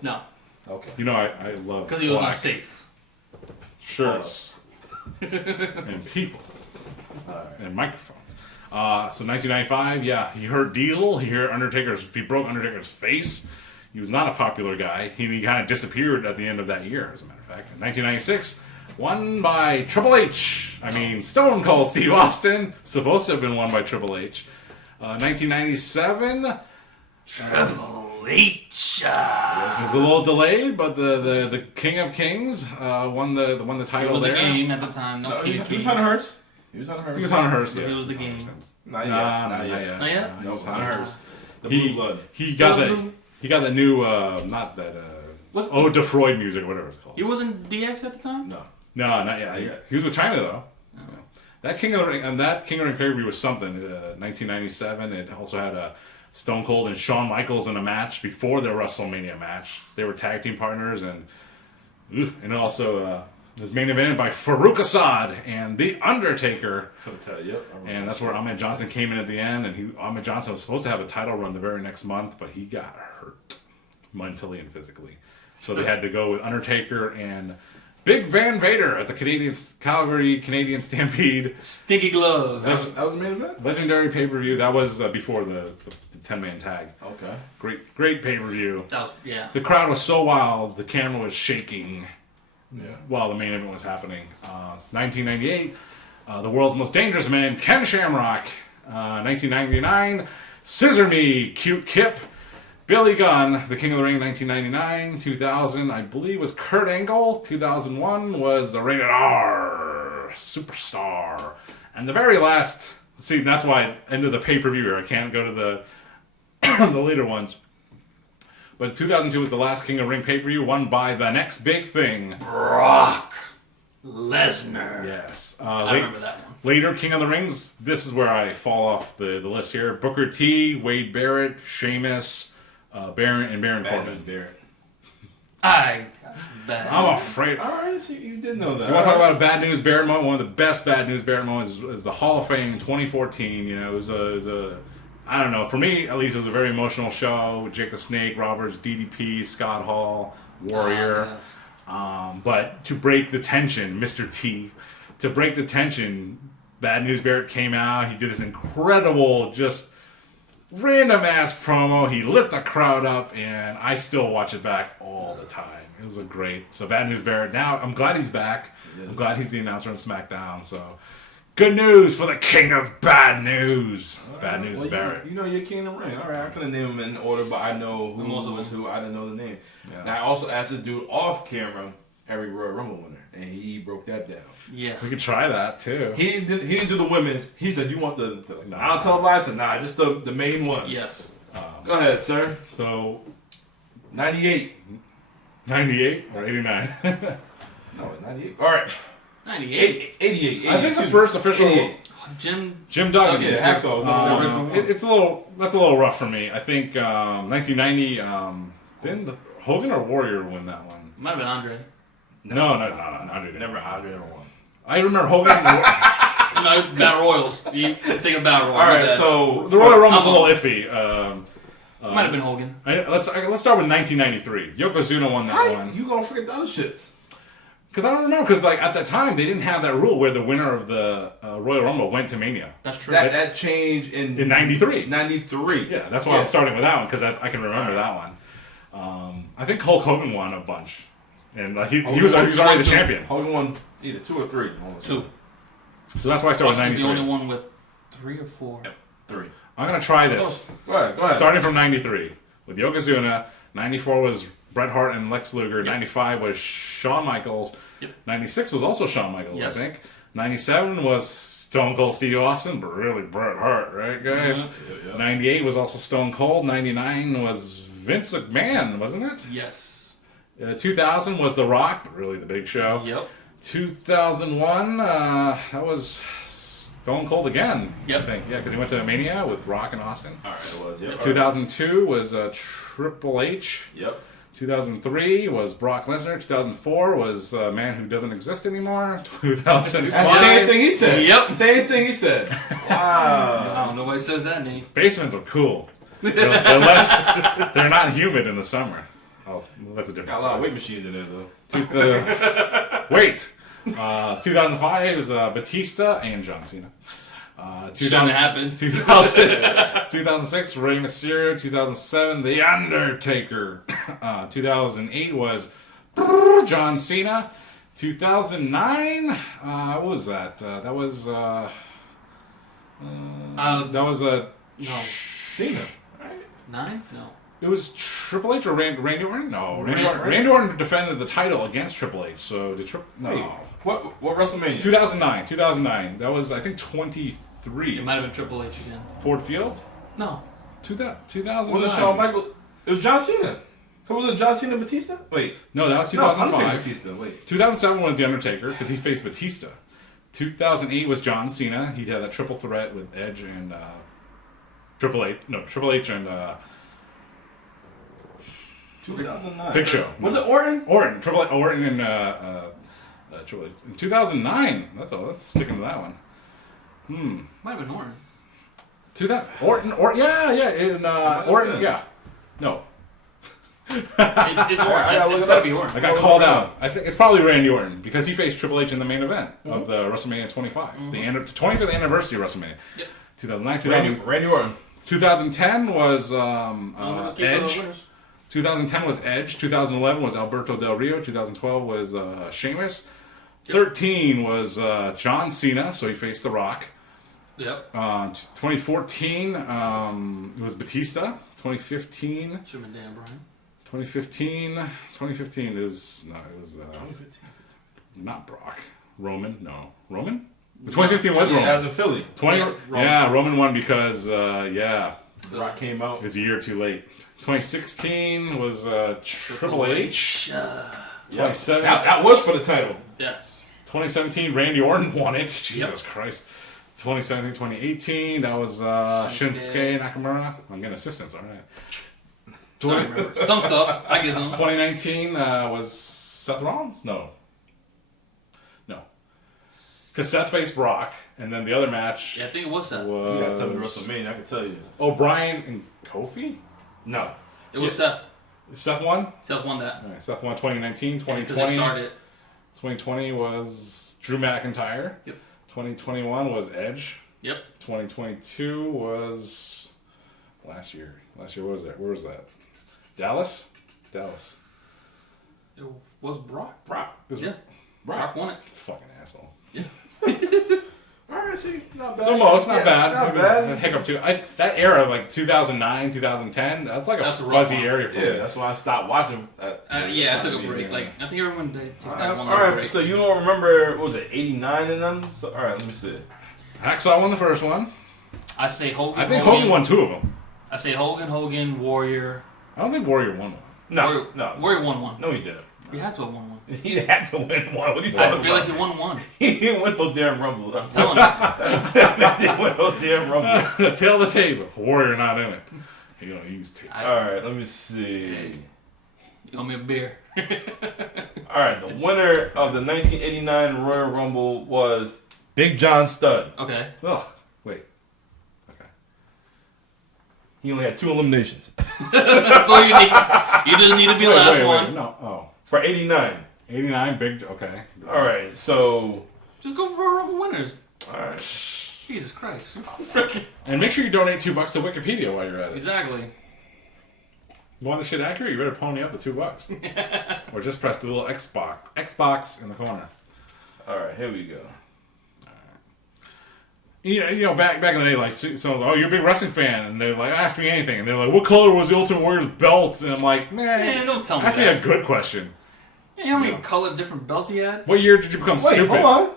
No. Okay. I love Because he was unsafe. shirts and people and microphones. So 1995, he hurt Diesel. He broke Undertaker's face. He was not a popular guy. He kind of disappeared at the end of that year, as a matter of fact. In 1996, won by Triple H. Stone Cold Steve Austin. Supposed to have been won by Triple H. 1997. Triple H. It was a little delayed, but the King of Kings won the title It was there. the game at the time. No, he was on Hurts. He was on Hurts. He was on Hearst. It was the game. Not yet. Not yet? No, on Hurst. The He Blue Blood. he got the new not that De Freud music, whatever it's called. He wasn't DX at the time? No. No, not yet. He was with China though. Yeah. That King of the Ring pay-per-view was something. 1997. It also had Stone Cold and Shawn Michaels in a match before their WrestleMania match. They were tag team partners, and also It was main evented by Farouk Assad and The Undertaker. Yep. And that's where Ahmed Johnson came in at the end. And Ahmed Johnson was supposed to have a title run the very next month, but he got hurt mentally and physically. So they had to go with Undertaker and Big Van Vader at the Calgary Canadian Stampede. Stinky gloves. That was the main event? Legendary pay-per-view. That was before the 10-man tag. Okay. Great pay-per-view. That was, yeah. The crowd was so wild, the camera was shaking. Yeah. While the main event was happening. 1998, the world's most dangerous man, Ken Shamrock. 1999, Scissor Me, Cute Kip. Billy Gunn, the King of the Ring, 1999. 2000, I believe, was Kurt Angle. 2001 was the Rated R Superstar. And the very last, see, that's why I ended the pay-per-view. I can't go to the later ones. But 2002 was the last King of Ring pay-per-view, won by the next big thing, Brock Lesnar. Yes. I remember that one. Later King of the Rings, this is where I fall off the list here. Booker T, Wade Barrett, Sheamus, Baron, and Baron Corbin. Barrett. I'm afraid. All right, so you did know that. I want to talk about a bad news Barrett moment. One of the best bad news Barrett moments is the Hall of Fame 2014. You know, it was a I don't know. For me, at least, it was a very emotional show. Jake the Snake, Roberts, DDP, Scott Hall, Warrior. Yes. But to break the tension, Mr. T, to break the tension, Bad News Barrett came out. He did this incredible, just random ass promo. He lit the crowd up, and I still watch it back all the time. It was a great. So Bad News Barrett. Now I'm glad he's back. Yes. I'm glad he's the announcer on SmackDown. So. Good news for the king of bad news. Bad news, Barrett. You know your King of the Ring. All right, I couldn't name him in order, but I know who was who. I didn't know the name. Yeah. Now, I also asked this dude off camera, every Royal Rumble winner, and he broke that down. Yeah. We could try that, too. He didn't do the women's. He said, you want the non-televised? I said, nah, just the main ones. Yes. Go ahead, sir. So, 98. 98 or 89? No, 98. All right. 98. 88. I think the first official 88. Jim Oh, Duggan. yeah, Hacksaw. It's that's a little rough for me. I think 1990. Didn't Hogan or Warrior win that one? Might have been Andre. No, Andre didn't. Never Andre ever won. I remember Hogan. No, Battle Royals. You think of Battle Royals. All right, so the Royal Rumble's a little iffy. Might have been Hogan. Let's start with 1993. Yokozuna won that one. You gonna forget the other shits? Because I don't remember. Because like at that time, they didn't have that rule where the winner of the Royal Rumble went to Mania. That's true. That changed in 93. 93. Yeah, that's why I'm starting with that one because I can remember that one. I think Hulk Hogan won a bunch, and he was already the champion. Hogan won either 2 or 3. Two. So that's why I started with 93. The only one with 3 or 4. Yep, 3. I'm gonna try this. Go ahead. Starting from 93 with Yokozuna. 94 was Bret Hart and Lex Luger. Yep. 95 was Shawn Michaels. Yep. 96 was also Shawn Michaels, yes. I think. 97 was Stone Cold Steve Austin, but really Bret Hart, right, guys? Yeah. 98 was also Stone Cold. 99 was Vince McMahon, wasn't it? Yes. 2000 was The Rock, but really the Big Show. Yep. 2001, that was Stone Cold again, yep. I think. Yeah, because he went to Mania with Rock and Austin. All right, it was. Yep. 2002 was Triple H. Yep. 2003 was Brock Lesnar. 2004 was a man who doesn't exist anymore. 2005. Same thing he said. Yep. Same thing he said. Wow. Nobody says that name. Basements are cool. They're not humid in the summer. Oh, that's a different Got a lot of weight machines in there, though. Wait. 2005 is Batista and John Cena. 2006, Rey Mysterio. 2007, The Undertaker. 2008 was John Cena. 2009, what was that? That was No. Cena, right? 9? No. It was Triple H or Randy Orton? No, Randy Orton defended the title against Triple H. So no. Wait, what WrestleMania? 2009. That was, I think, 23. It might have been Triple H again. Ford Field? No. 2009. Was it Shawn Michaels? It was John Cena. Was it John Cena and Batista? Wait. No, that was 2005. No, Batista. Wait. 2007 was The Undertaker because he faced Batista. 2008 was John Cena. He had that triple threat with Edge and Triple H. No, Triple H and 2009. Big Show. Was it Orton? Orton. Triple H, Orton and Triple H. In 2009. That's sticking to that one. Might have been Orton. 2000 Orton. Yeah. In Orton. Yeah. No. It's Orton. It's got to be Orton. I got called out. I think it's probably Randy Orton because he faced Triple H in the main event of the WrestleMania 25, the 25th anniversary of WrestleMania. Yep. 2009, 2000. Randy Orton. 2010 was Edge. 2010 was Edge. 2011 was Alberto Del Rio. 2012 was Sheamus. 13 was John Cena, so he faced The Rock. Yep. 2014 it was Batista. 2015. Should have been Dan Bryan. 2015 is no, it was 2015. Not Brock. Roman? No. Roman? 2015 was Roman. Yeah, the Philly. Roman won because Brock came out. It was a year too late. 2016 was Triple H. 2017 that was for the title. Yes. 2017 Randy Orton won it. Jesus Christ. 2017, 2018 that was Shinsuke Nakamura. I'm getting assistance, all right. Some stuff. I get them. 2019 was Seth Rollins? No. Because Seth faced Brock, and then the other match. Yeah, I think it was Seth. You got something WrestleMania, I can tell you. O'Brien and Kofi? No. It was Seth. Seth won? Seth won that. All right, Seth won 2019. 2020. 2020 was Drew McIntyre. Yep. 2021 was Edge. Yep. 2022 was last year. Last year, what was that? Where was that? Dallas. It was Brock. Yeah. Brock won it. Fucking asshole. Yeah. Alright, see, not bad. So it's not bad. Not bad. Hiccup too. That era, like 2009, 2010, that's like a fuzzy area for me. Yeah, that's why I stopped watching. I took a break. Like I think everyone takes that one. Alright, break. so you don't remember, what was it, 89 in them? So, alright, let me see. Hacksaw won the first one. I say Hogan. I think Hogan won two of them. I say Hogan, Warrior. I don't think Warrior won one. No. Warrior won one. No, he didn't. He had to have won one. He had to win one. What are you talking about? I feel like he won one. He didn't win no damn Rumble. I'm telling you. He didn't win no damn Rumble. The tail of the tape. Warrior not in it. You don't use tape. Alright, let me see. You owe me a beer. Alright, the winner of the 1989 Royal Rumble was Big John Studd. Okay. Ugh. Wait. Okay. He only had 2 eliminations. That's all you need. You just need to be the last one. No. Oh. For 89. 89, big. Okay. Alright, so. Just go for Rumble winners. Alright. Jesus Christ. And make sure you donate $2 to Wikipedia while you're at it. Exactly. You want the shit accurate? You better pony up the $2. Or just press the little Xbox in the corner. Alright, here we go. You know, back in the day, like, so you're a big wrestling fan, and they're like, ask me anything, and they're like, what color was the Ultimate Warrior's belt? And I'm like, man, don't tell me ask that. me a good question. You know how many colored different belts he had? What year did you become stupid? Hold on.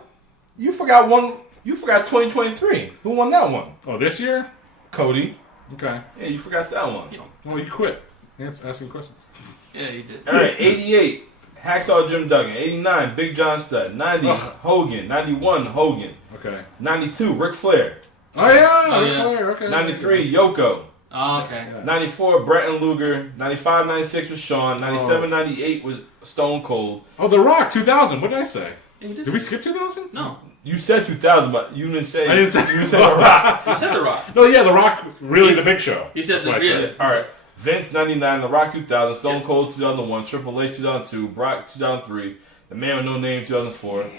You forgot one. You forgot 2023. Who won that one? Oh, this year? Cody. Okay. Yeah, you forgot that one. Well, you quit. Asking questions. Yeah, you did. Alright, 88. Hacksaw Jim Duggan. 89. Big John Studd. 90. Hogan. 91. Hogan. Okay. 92. Ric Flair. Oh, yeah. Ric Flair. Okay. 93. Yoko. Oh, okay. 94. Brett and Luger. 95, 96 was Shawn. 97, 98 was Stone Cold. Oh, The Rock, 2000. What did I say? Yeah, did we skip 2000? No. You said 2000, but you didn't say. I didn't say. You said The Rock. You said The Rock. No, yeah, The Rock, really the big show. You said That's what I said. All right. Vince 99, The Rock 2000, Stone Cold 2001, Triple H 2002, Brock 2003, The Man with No Name 2004,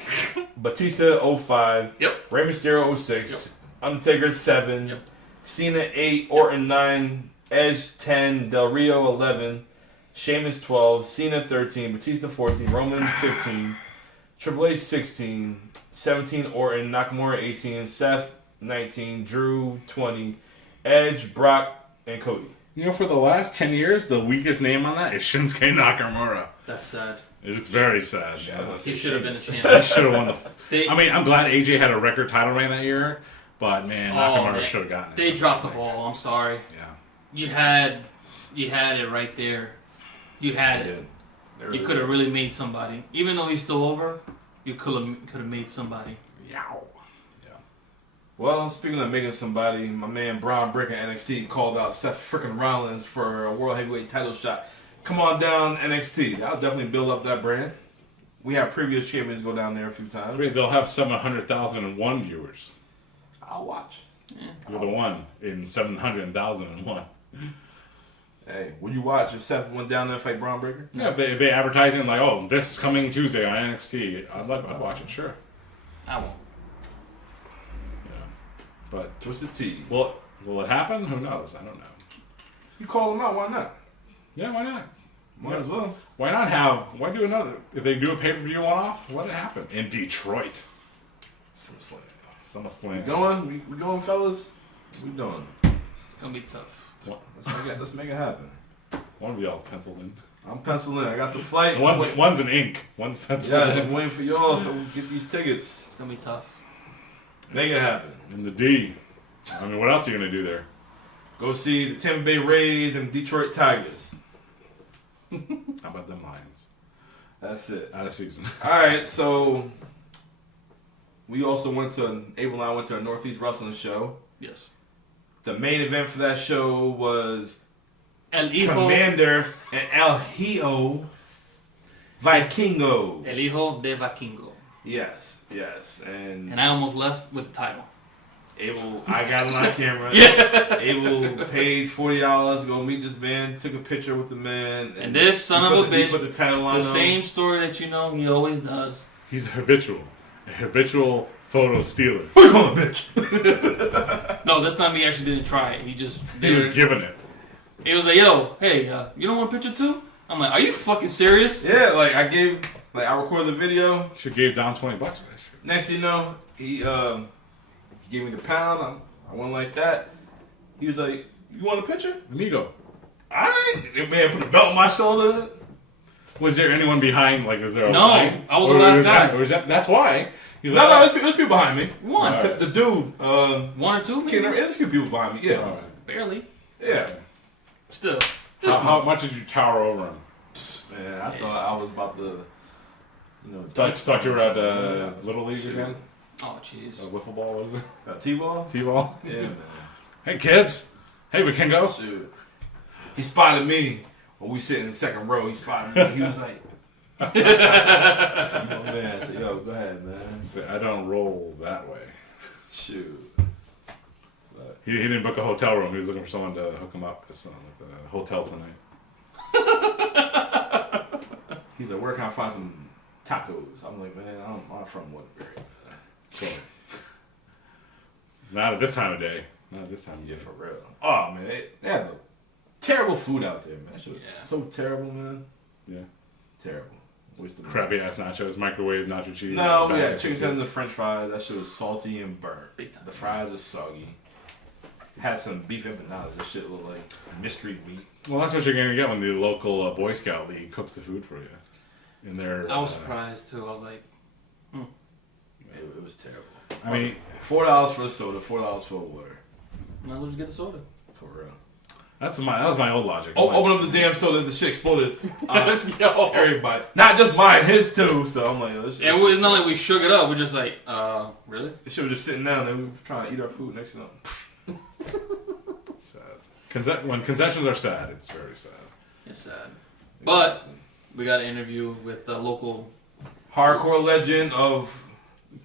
Batista 05, Rey Mysterio 06, Undertaker 7, Cena 8, Orton 9, Edge 10, Del Rio 11, Sheamus 12, Cena 13, Batista 14, Roman 15, Triple H 16, 17 Orton, Nakamura 18, Seth 19, Drew 20, Edge, Brock, and Cody. You know, for the last 10 years, the weakest name on that is Shinsuke Nakamura. That's sad. It's very sad. He should have been a champion. He should have won the... I mean, I'm glad AJ had a record title reign that year, but, man, Nakamura should have gotten it. They dropped the ball. I'm sorry. Yeah. You had it right there. You had it. You could have really made somebody. Even though he's still over, you could have made somebody. Yow. Well, speaking of making somebody, my man Braun Breaker NXT called out Seth frickin' Rollins for a World Heavyweight title shot. Come on down, NXT. I'll definitely build up that brand. We have previous champions go down there a few times. They'll have 700,001 viewers. I'll watch. Yeah. You're the one in 700,001. Hey, would you watch if Seth went down there and fight Braun Breaker? Yeah, if they advertise it like, oh, this is coming Tuesday on NXT, I'd watch it, sure. I won't. Yeah. But Twisted Tea. will it happen? Who knows? I don't know. You call them out, why not? Yeah, why not? Might as well. Why do another? If they do a pay-per-view one-off, let it happen. In Detroit. SummerSlam. We going, fellas? We doing? It's gonna be tough. Let's make it happen. One of y'all's penciled in. I'm penciled in. I got the flight. One's in ink. One's penciled in. Yeah, I'm waiting for y'all so we can get these tickets. It's gonna be tough. Make it happen. In the D. I mean, what else are you gonna do there? Go see the Tampa Bay Rays and Detroit Tigers. How about them Lions? That's it. Out of season. All right, so we also Abel and I went to a Northeast Wrestling show. Yes. The main event for that show was El Hijo. Kommander and El Hijo Vikingo. El Hijo de Vikingo. Yes. And I almost left with the title. Abel, I got it on camera. Yeah. Abel paid $40 to go meet this man, took a picture with the man. And this son of a bitch, put the title on the him. same story that you know he always does. He's a habitual photo stealer. Who you calling a bitch? No, this time he actually didn't try it. He was given it. He was like, yo, hey, you don't want a picture too? I'm like, are you fucking serious? Yeah, I recorded the video. Should give Don $20 for that shit. Next thing you know, he gave me the pound. I went like that. He was like, you want a picture? Amigo. Alright. The man put a belt on my shoulder. Was there anyone behind? Like, was there a No, line? I was the last guy. Or is that why? He's No, like, there's people behind me. One. Alright. The dude. One or two, maybe? There's a few people behind me. Yeah. all right. Barely. Yeah. Still. How much did you tower over him? Man, I thought I was about to, Thought you were at Little League again? Oh, jeez. Wiffle ball, what is it? T-ball? T-ball? Yeah, man. Hey, kids. Hey, Vikingo. Shoot. He spotted me when we sit in the second row. He spotted me. He was like, oh, man. I said, yo, go ahead, man. I don't roll that way. Shoot. He didn't book a hotel room. He was looking for someone to hook him up at the hotel tonight. He's like, where can I find some tacos? I'm like, man, I'm from Woodbury. So, not at this time of day. Not at this time of Yeah, day. for real. Oh, man. They have the terrible food out there, man. That shit was Yeah. so terrible, man. Yeah. Terrible. Wasted Crappy ass nachos, microwave nacho cheese. No, we bag had of chicken chips. tenders and french fries. That shit was salty and burnt. Big time. The fries was soggy. Had some beef empanadas. That shit looked like mystery meat. Well, that's what you're going to get when the local Boy Scout League cooks the food for you. In their, I was surprised, too. I was like, It was terrible. I mean, $4 for a soda, $4 for a water. might as well just get the soda. For real. that was my old logic. Oh, open up the damn soda, the shit exploded. Yo. Everybody. Not just mine, his too. So I'm like, this shit. And it's not like we shook it up. We're just like, really? This shit was just sitting down and we were trying to eat our food next to them. Sad. When concessions are sad, it's very sad. It's sad. But we got an interview with the local Hardcore legend of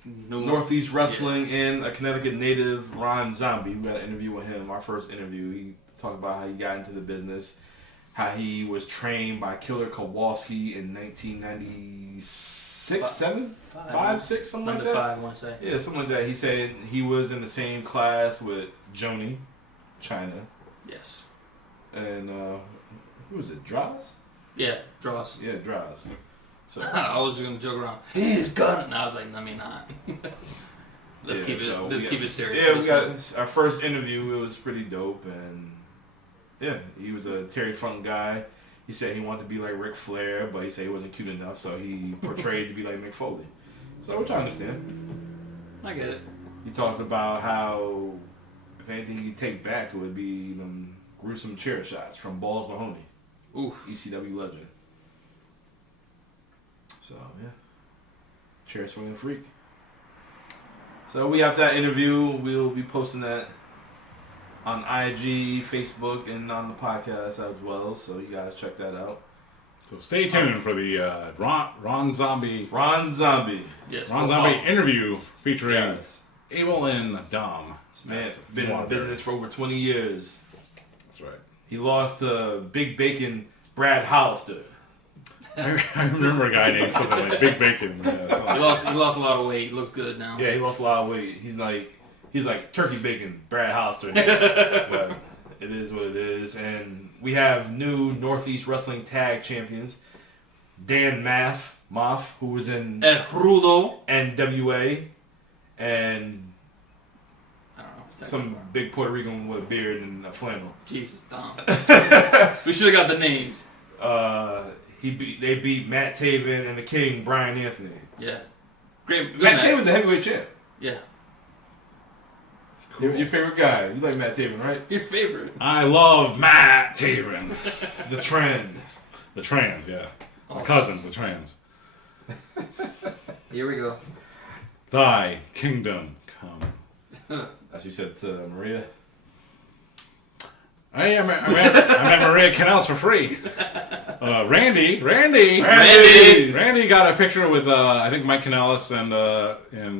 New Northeast Wrestling and a Connecticut native, Ron Zombie. We got an interview with him, our first interview. He talked about how he got into the business, how he was trained by Killer Kowalski in 1996, 7? 5, 6, something like Under that? 5, I want to say. Yeah, something like that. He said he was in the same class with Joni, China, Yes. and who was it, Droz? Yeah, Dross. Yeah, Droz. So, I was just going to joke around. He's got it. And I was like, let me not. Let's keep it serious. Yeah, we got our first interview. It was pretty dope, and yeah, he was a Terry Funk guy. He said he wanted to be like Ric Flair, but he said he wasn't cute enough, so he portrayed to be like Mick Foley. So which I understand. I get it. He talked about how if anything he'd take back, it would be them gruesome chair shots from Balls Mahoney, Oof. ECW legend. So yeah, chair swinging freak. So we have that interview. We'll be posting that on IG, Facebook, and on the podcast as well. So you guys check that out. So stay tuned for the Ron Zombie Yes. Ron Zombie interview featuring Abel and Dom. This man been in business for over 20 years. That's right. He lost to Big Bacon Brad Hollister. I remember a guy named something like Big Bacon. Yeah, He lost a lot of weight. He looked good now. Yeah, he lost a lot of weight. He's like Turkey Bacon Brad Hollister now. But it is what it is. And we have new Northeast Wrestling Tag Champions. Dan Moff, who was in El Rudo. NWA. And I don't know. some big Puerto Rican with a beard and a flannel. Jesus, Dom. We should have got the names. They beat Matt Taven and the King, Brian Anthony. Yeah. Great. Good Matt match. Taven's the heavyweight champ. Yeah. Cool. Your favorite guy. You like Matt Taven, right? Your favorite. I love Matt Taven. The Trend. The Trans, yeah. My Oh. cousins, the Trans. Here we go. Thy kingdom come. As you said to Maria. Hey, I met Maria Canals for free. Randy got a picture with I think Mike Canales and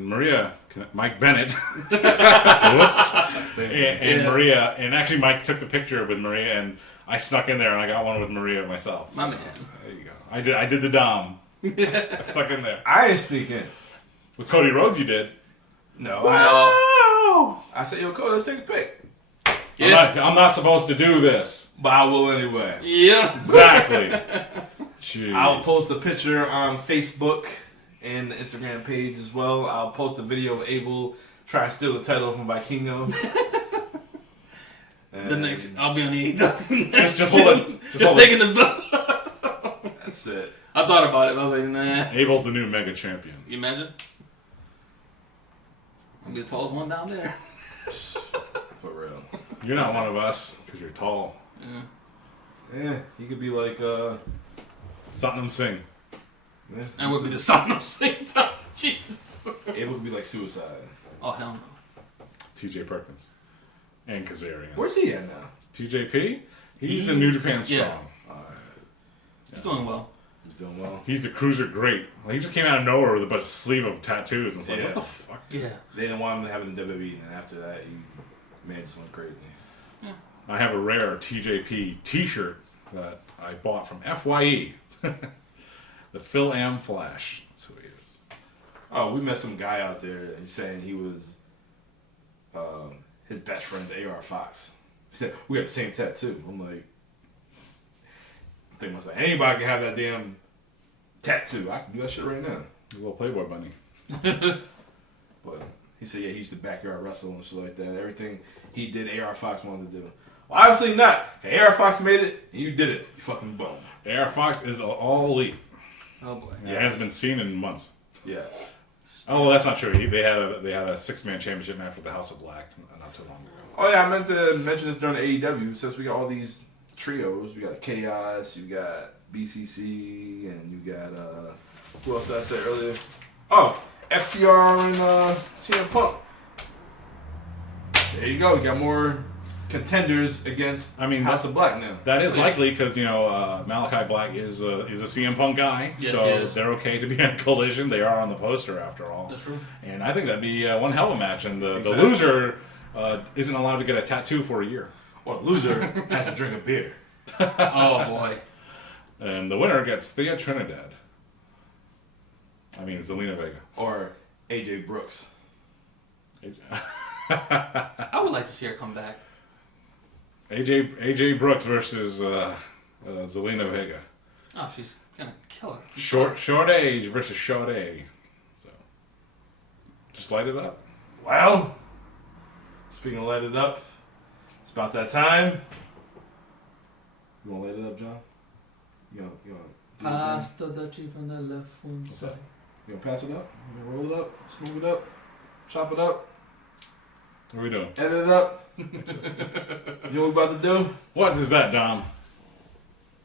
Maria Mike Bennett. Whoops. And Maria, and actually Mike took the picture with Maria, and I snuck in there and I got one with Maria myself. My man. There you go. I did the Dom. I stuck in there. I didn't sneak in. With Cody Rhodes, you did. No. Wow. I said, yo, Cody, let's take a pic. Yeah. I'm not supposed to do this. But I will anyway. Yeah. Exactly. Jeez. I'll post a picture on Facebook and the Instagram page as well. I'll post a video of Abel trying to steal the title from Vikingo. The next, I'll be on AEW. Just hold it. Just taking the belt. That's it. I thought about it, but I was like, nah. Abel's the new mega champion. You imagine? I'm the tallest one down there. For real. You're not one of us because you're tall. Yeah. Yeah, he could be like, Satnam Singh. yeah. And would be the son of Satan. Jesus. Abel could be like Suicide. Oh, hell no. TJ Perkins. And Kazarian. Where's he at now? TJP? He's in New Japan Strong. Yeah. He's doing well. He's doing well. He's the cruiser great. Like, he just came out of nowhere with a bunch of sleeve of tattoos. And it's like, Yeah. what the fuck? Yeah. They didn't want him to have it in WWE, and after that, man just went crazy. I have a rare TJP t-shirt that I bought from FYE. The Phil Am Flash. That's who he is. Oh, we met some guy out there, and he's saying he was his best friend, AR Fox. He said, we got the same tattoo. I'm like, I think myself, anybody can have that damn tattoo. I can do that shit right now. A little Playboy bunny. But he said, yeah, he used to backyard wrestle and shit like that. Everything he did, AR Fox wanted to do. Well, obviously not. AR Fox made it, and you did it. You fucking bum. AR Fox is all elite. Oh, boy. He hasn't been seen in months. Yes. Oh, well, that's not true. They had a 6-man championship match with the House of Black not too long ago. Oh, yeah, I meant to mention this during the AEW. Since we got all these trios, we got Chaos, you got BCC, and you got, who else did I say earlier? Oh, FTR and CM Punk. There you go. We got more contenders against House of Black now. That is likely because, Malachi Black is a CM Punk guy. Yes, so he is. they're okay to be on Collision. They are on the poster after all. That's true. And I think that'd be one hell of a match. And the Exactly. loser isn't allowed to get a tattoo for a year. Or the loser has to drink a beer. Oh, boy. And the winner gets Thea Trinidad. I mean, Zelina Vega. Or AJ Brooks. I would like to see her come back. AJ Brooks versus Zelina Vega. Oh, she's gonna kill her. Short age versus short A. So, just light it up. Well, speaking of light it up, it's about that time. You want to light it up, John? You want to Pass the Dutchie from the left one What's side. that? You gonna pass it up? You gonna roll it up? Smooth it up? Chop it up? What are we doing? Edit it up? You know what we're about to do? What is that, Dom?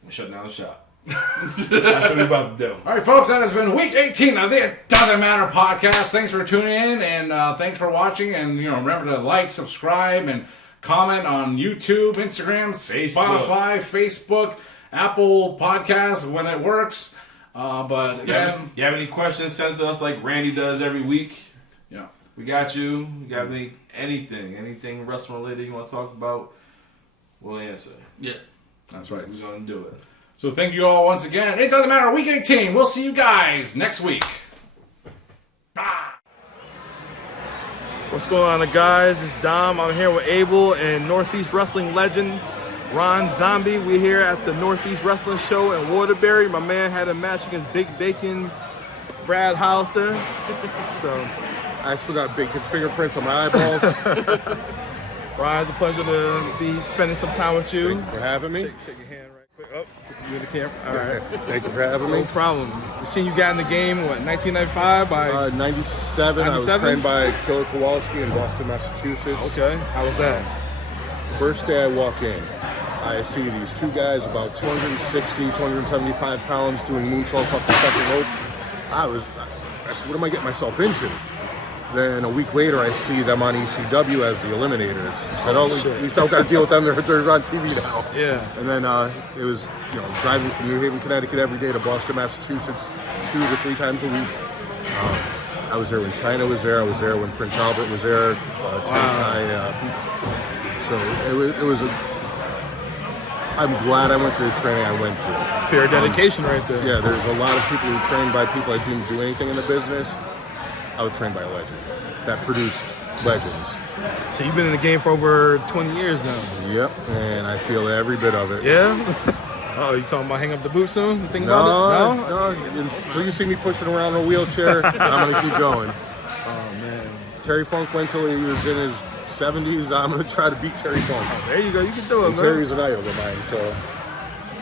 We're shutting down the shop. That's what we're about to do. All right, folks, that has been week 18 of the It Doesn't Matter podcast. Thanks for tuning in, and thanks for watching. And remember to like, subscribe, and comment on YouTube, Instagram, Facebook. Spotify, Facebook, Apple Podcasts when it works. But again, you have any questions, send to us like Randy does every week. Yeah. We got you. You got anything wrestling related you want to talk about, we'll answer. Yeah. That's right. We're going to do it. So thank you all once again. It doesn't matter. Week 18. We'll see you guys next week. Bye. What's going on, guys? It's Dom. I'm here with Abel and Northeast Wrestling legend Ron Zombie. We're here at the Northeast Wrestling Show in Waterbury. My man had a match against Big Bacon Brad Hollister. So I still got big fingerprints on my eyeballs. Ron, it's a pleasure to be spending some time with you. Thank you for having me. Shake your hand right quick. Oh, you in the camera? All right. Thank you for having me. No problem. We seen you got in the game, what, 1995? By 97. I was trained by Killer Kowalski in Boston, Massachusetts. Okay. How was that? First day I walk in, I see these two guys about 260, 275 pounds doing moonsaults off the second rope. I said, what am I getting myself into? Then a week later, I see them on ECW as the Eliminators. I said, at least I don't got to deal with them. They're on TV now. Yeah. And then it was, driving from New Haven, Connecticut every day to Boston, Massachusetts, 2 to 3 times a week. I was there when China was there. I was there when Prince Albert was there. So it was I'm glad I went through the training I went through. It's pure dedication right there. Yeah, there's a lot of people who trained by people that didn't do anything in the business. I was trained by a legend that produced legends. So you've been in the game for over 20 years now. Yep, and I feel every bit of it. Yeah? Oh, you talking about hang up the boot soon? You think about it? No. Until you see me pushing around in a wheelchair, I'm going to keep going. Oh, man. Terry Funk went till he was in his 70s. I'm going to try to beat Terry Funk. Oh, there you go. You can do it, and man. Terry's an idol of mine, so.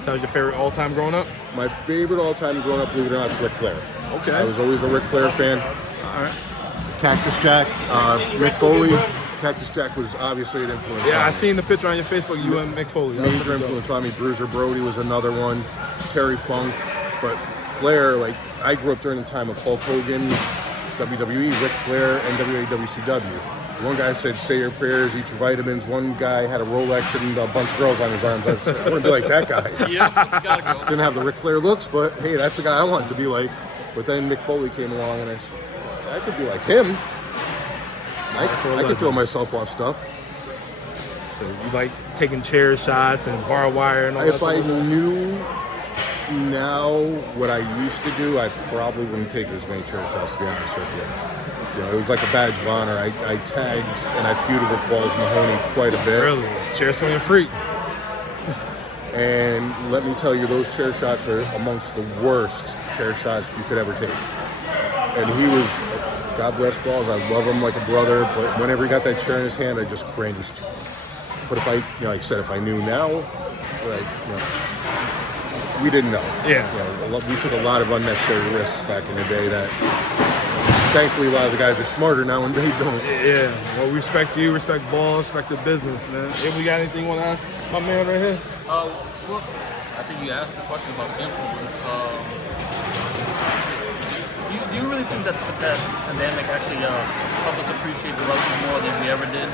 So your favorite all-time growing up? My favorite all-time growing up, believe it or not, is Ric Flair. Okay. I was always a Ric Flair fan. All right. Cactus Jack, Mick Foley. Cactus Jack was obviously an influence. Yeah, I seen the picture on your Facebook. You and Mick Foley. Major influence on me. Bruiser Brody was another one. Terry Funk. But Flair, I grew up during the time of Hulk Hogan, WWE, Ric Flair, and WCW. One guy said, say your prayers, eat your vitamins. One guy had a Rolex and a bunch of girls on his arms. I want to be like that guy. Yeah, you gotta go. Didn't have the Ric Flair looks, but hey, that's the guy I wanted to be like. But then Mick Foley came along, and I could be like him. I could throw myself off stuff. So you like taking chair shots and barbed wire and all that If I knew now what I used to do, I probably wouldn't take as many chair shots, to be honest with you. It was like a badge of honor. I tagged and I feuded with Balls Mahoney quite a bit. Really? Chair swinging freak. And let me tell you, those chair shots are amongst the worst chair shots you could ever take. And he was, God bless Balls, I love him like a brother, but whenever he got that chair in his hand, I just cringed. But if I, like I said, if I knew now, we didn't know. Yeah. We took a lot of unnecessary risks back in the day that, thankfully, a lot of the guys are smarter now and they don't. Yeah. Well, we respect you, respect Balls, respect the business, man. If we got anything you want to ask my man right here? Well, I think you asked the question about influence. Do you really think that pandemic actually helped us appreciate the wrestling more than we ever did?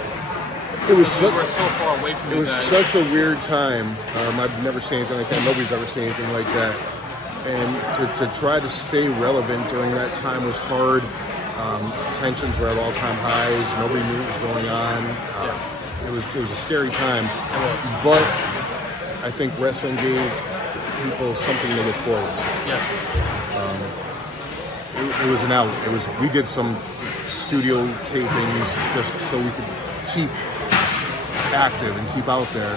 We were so far away from you guys. It was such a weird time. I've never seen anything like that. Nobody's ever seen anything like that. And to try to stay relevant during that time was hard. Tensions were at all-time highs. Nobody knew what was going on. It was a scary time. But I think wrestling gave people something to look forward to. Yeah. It was an out. We did some studio tapings just so we could keep active and keep out there.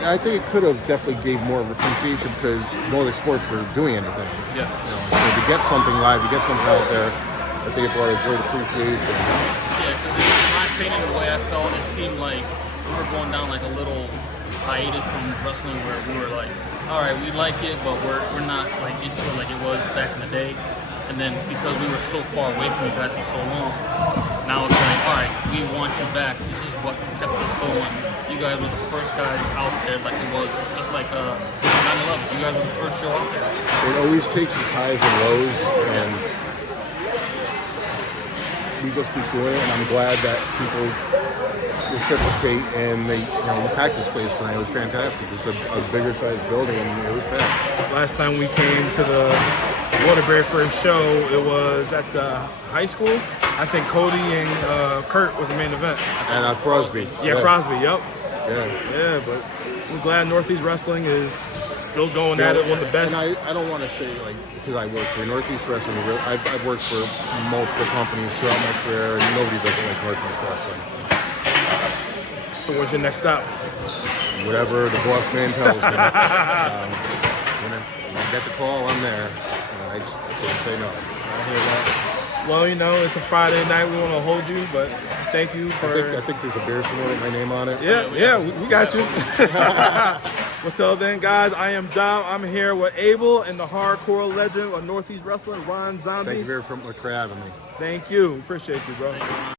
And I think it could have definitely gave more of appreciation because no other sports were doing anything. Yeah. So to get something live, to get something out there, I think it brought a great appreciation. Yeah, because in my opinion, the way I felt, it seemed like we were going down like a little hiatus from wrestling where we were like, all right, we like it, but we're not like into it like it was back in the day. And then because we were so far away from you guys for so long, now it's like, all right, we want you back. This is what kept us going. You guys were the first guys out there, like it was just like 9/11. You guys were the first show out there. It always takes its highs and lows, and we just keep doing it. And I'm glad that people reciprocate, and they, we packed this place tonight. It was fantastic. It's a bigger sized building, and it was packed. Last time we came to the Waterbury for a show, it was at the high school. I think Cody and Kurt was the main event. And Crosby. Yeah, Crosby, yep. Yeah, but I'm glad Northeast Wrestling is still going at it, one of the best. And I don't want to say, because I work for Northeast Wrestling, I've worked for multiple companies throughout my career, and nobody doesn't like Northeast Wrestling. So what's your next stop? Whatever the boss man tells me. When I get the call, I'm there. I just couldn't say no. I hear that. Well, it's a Friday night. We want to hold you, but thank you for... I think there's a beer somewhere with my name on it. Yeah, we got you. Well, till then, guys, I am Dom. I'm here with Abel and the hardcore legend of Northeast Wrestling, Ron Zombie. Thank you very much for having me. Thank you. Appreciate you, bro.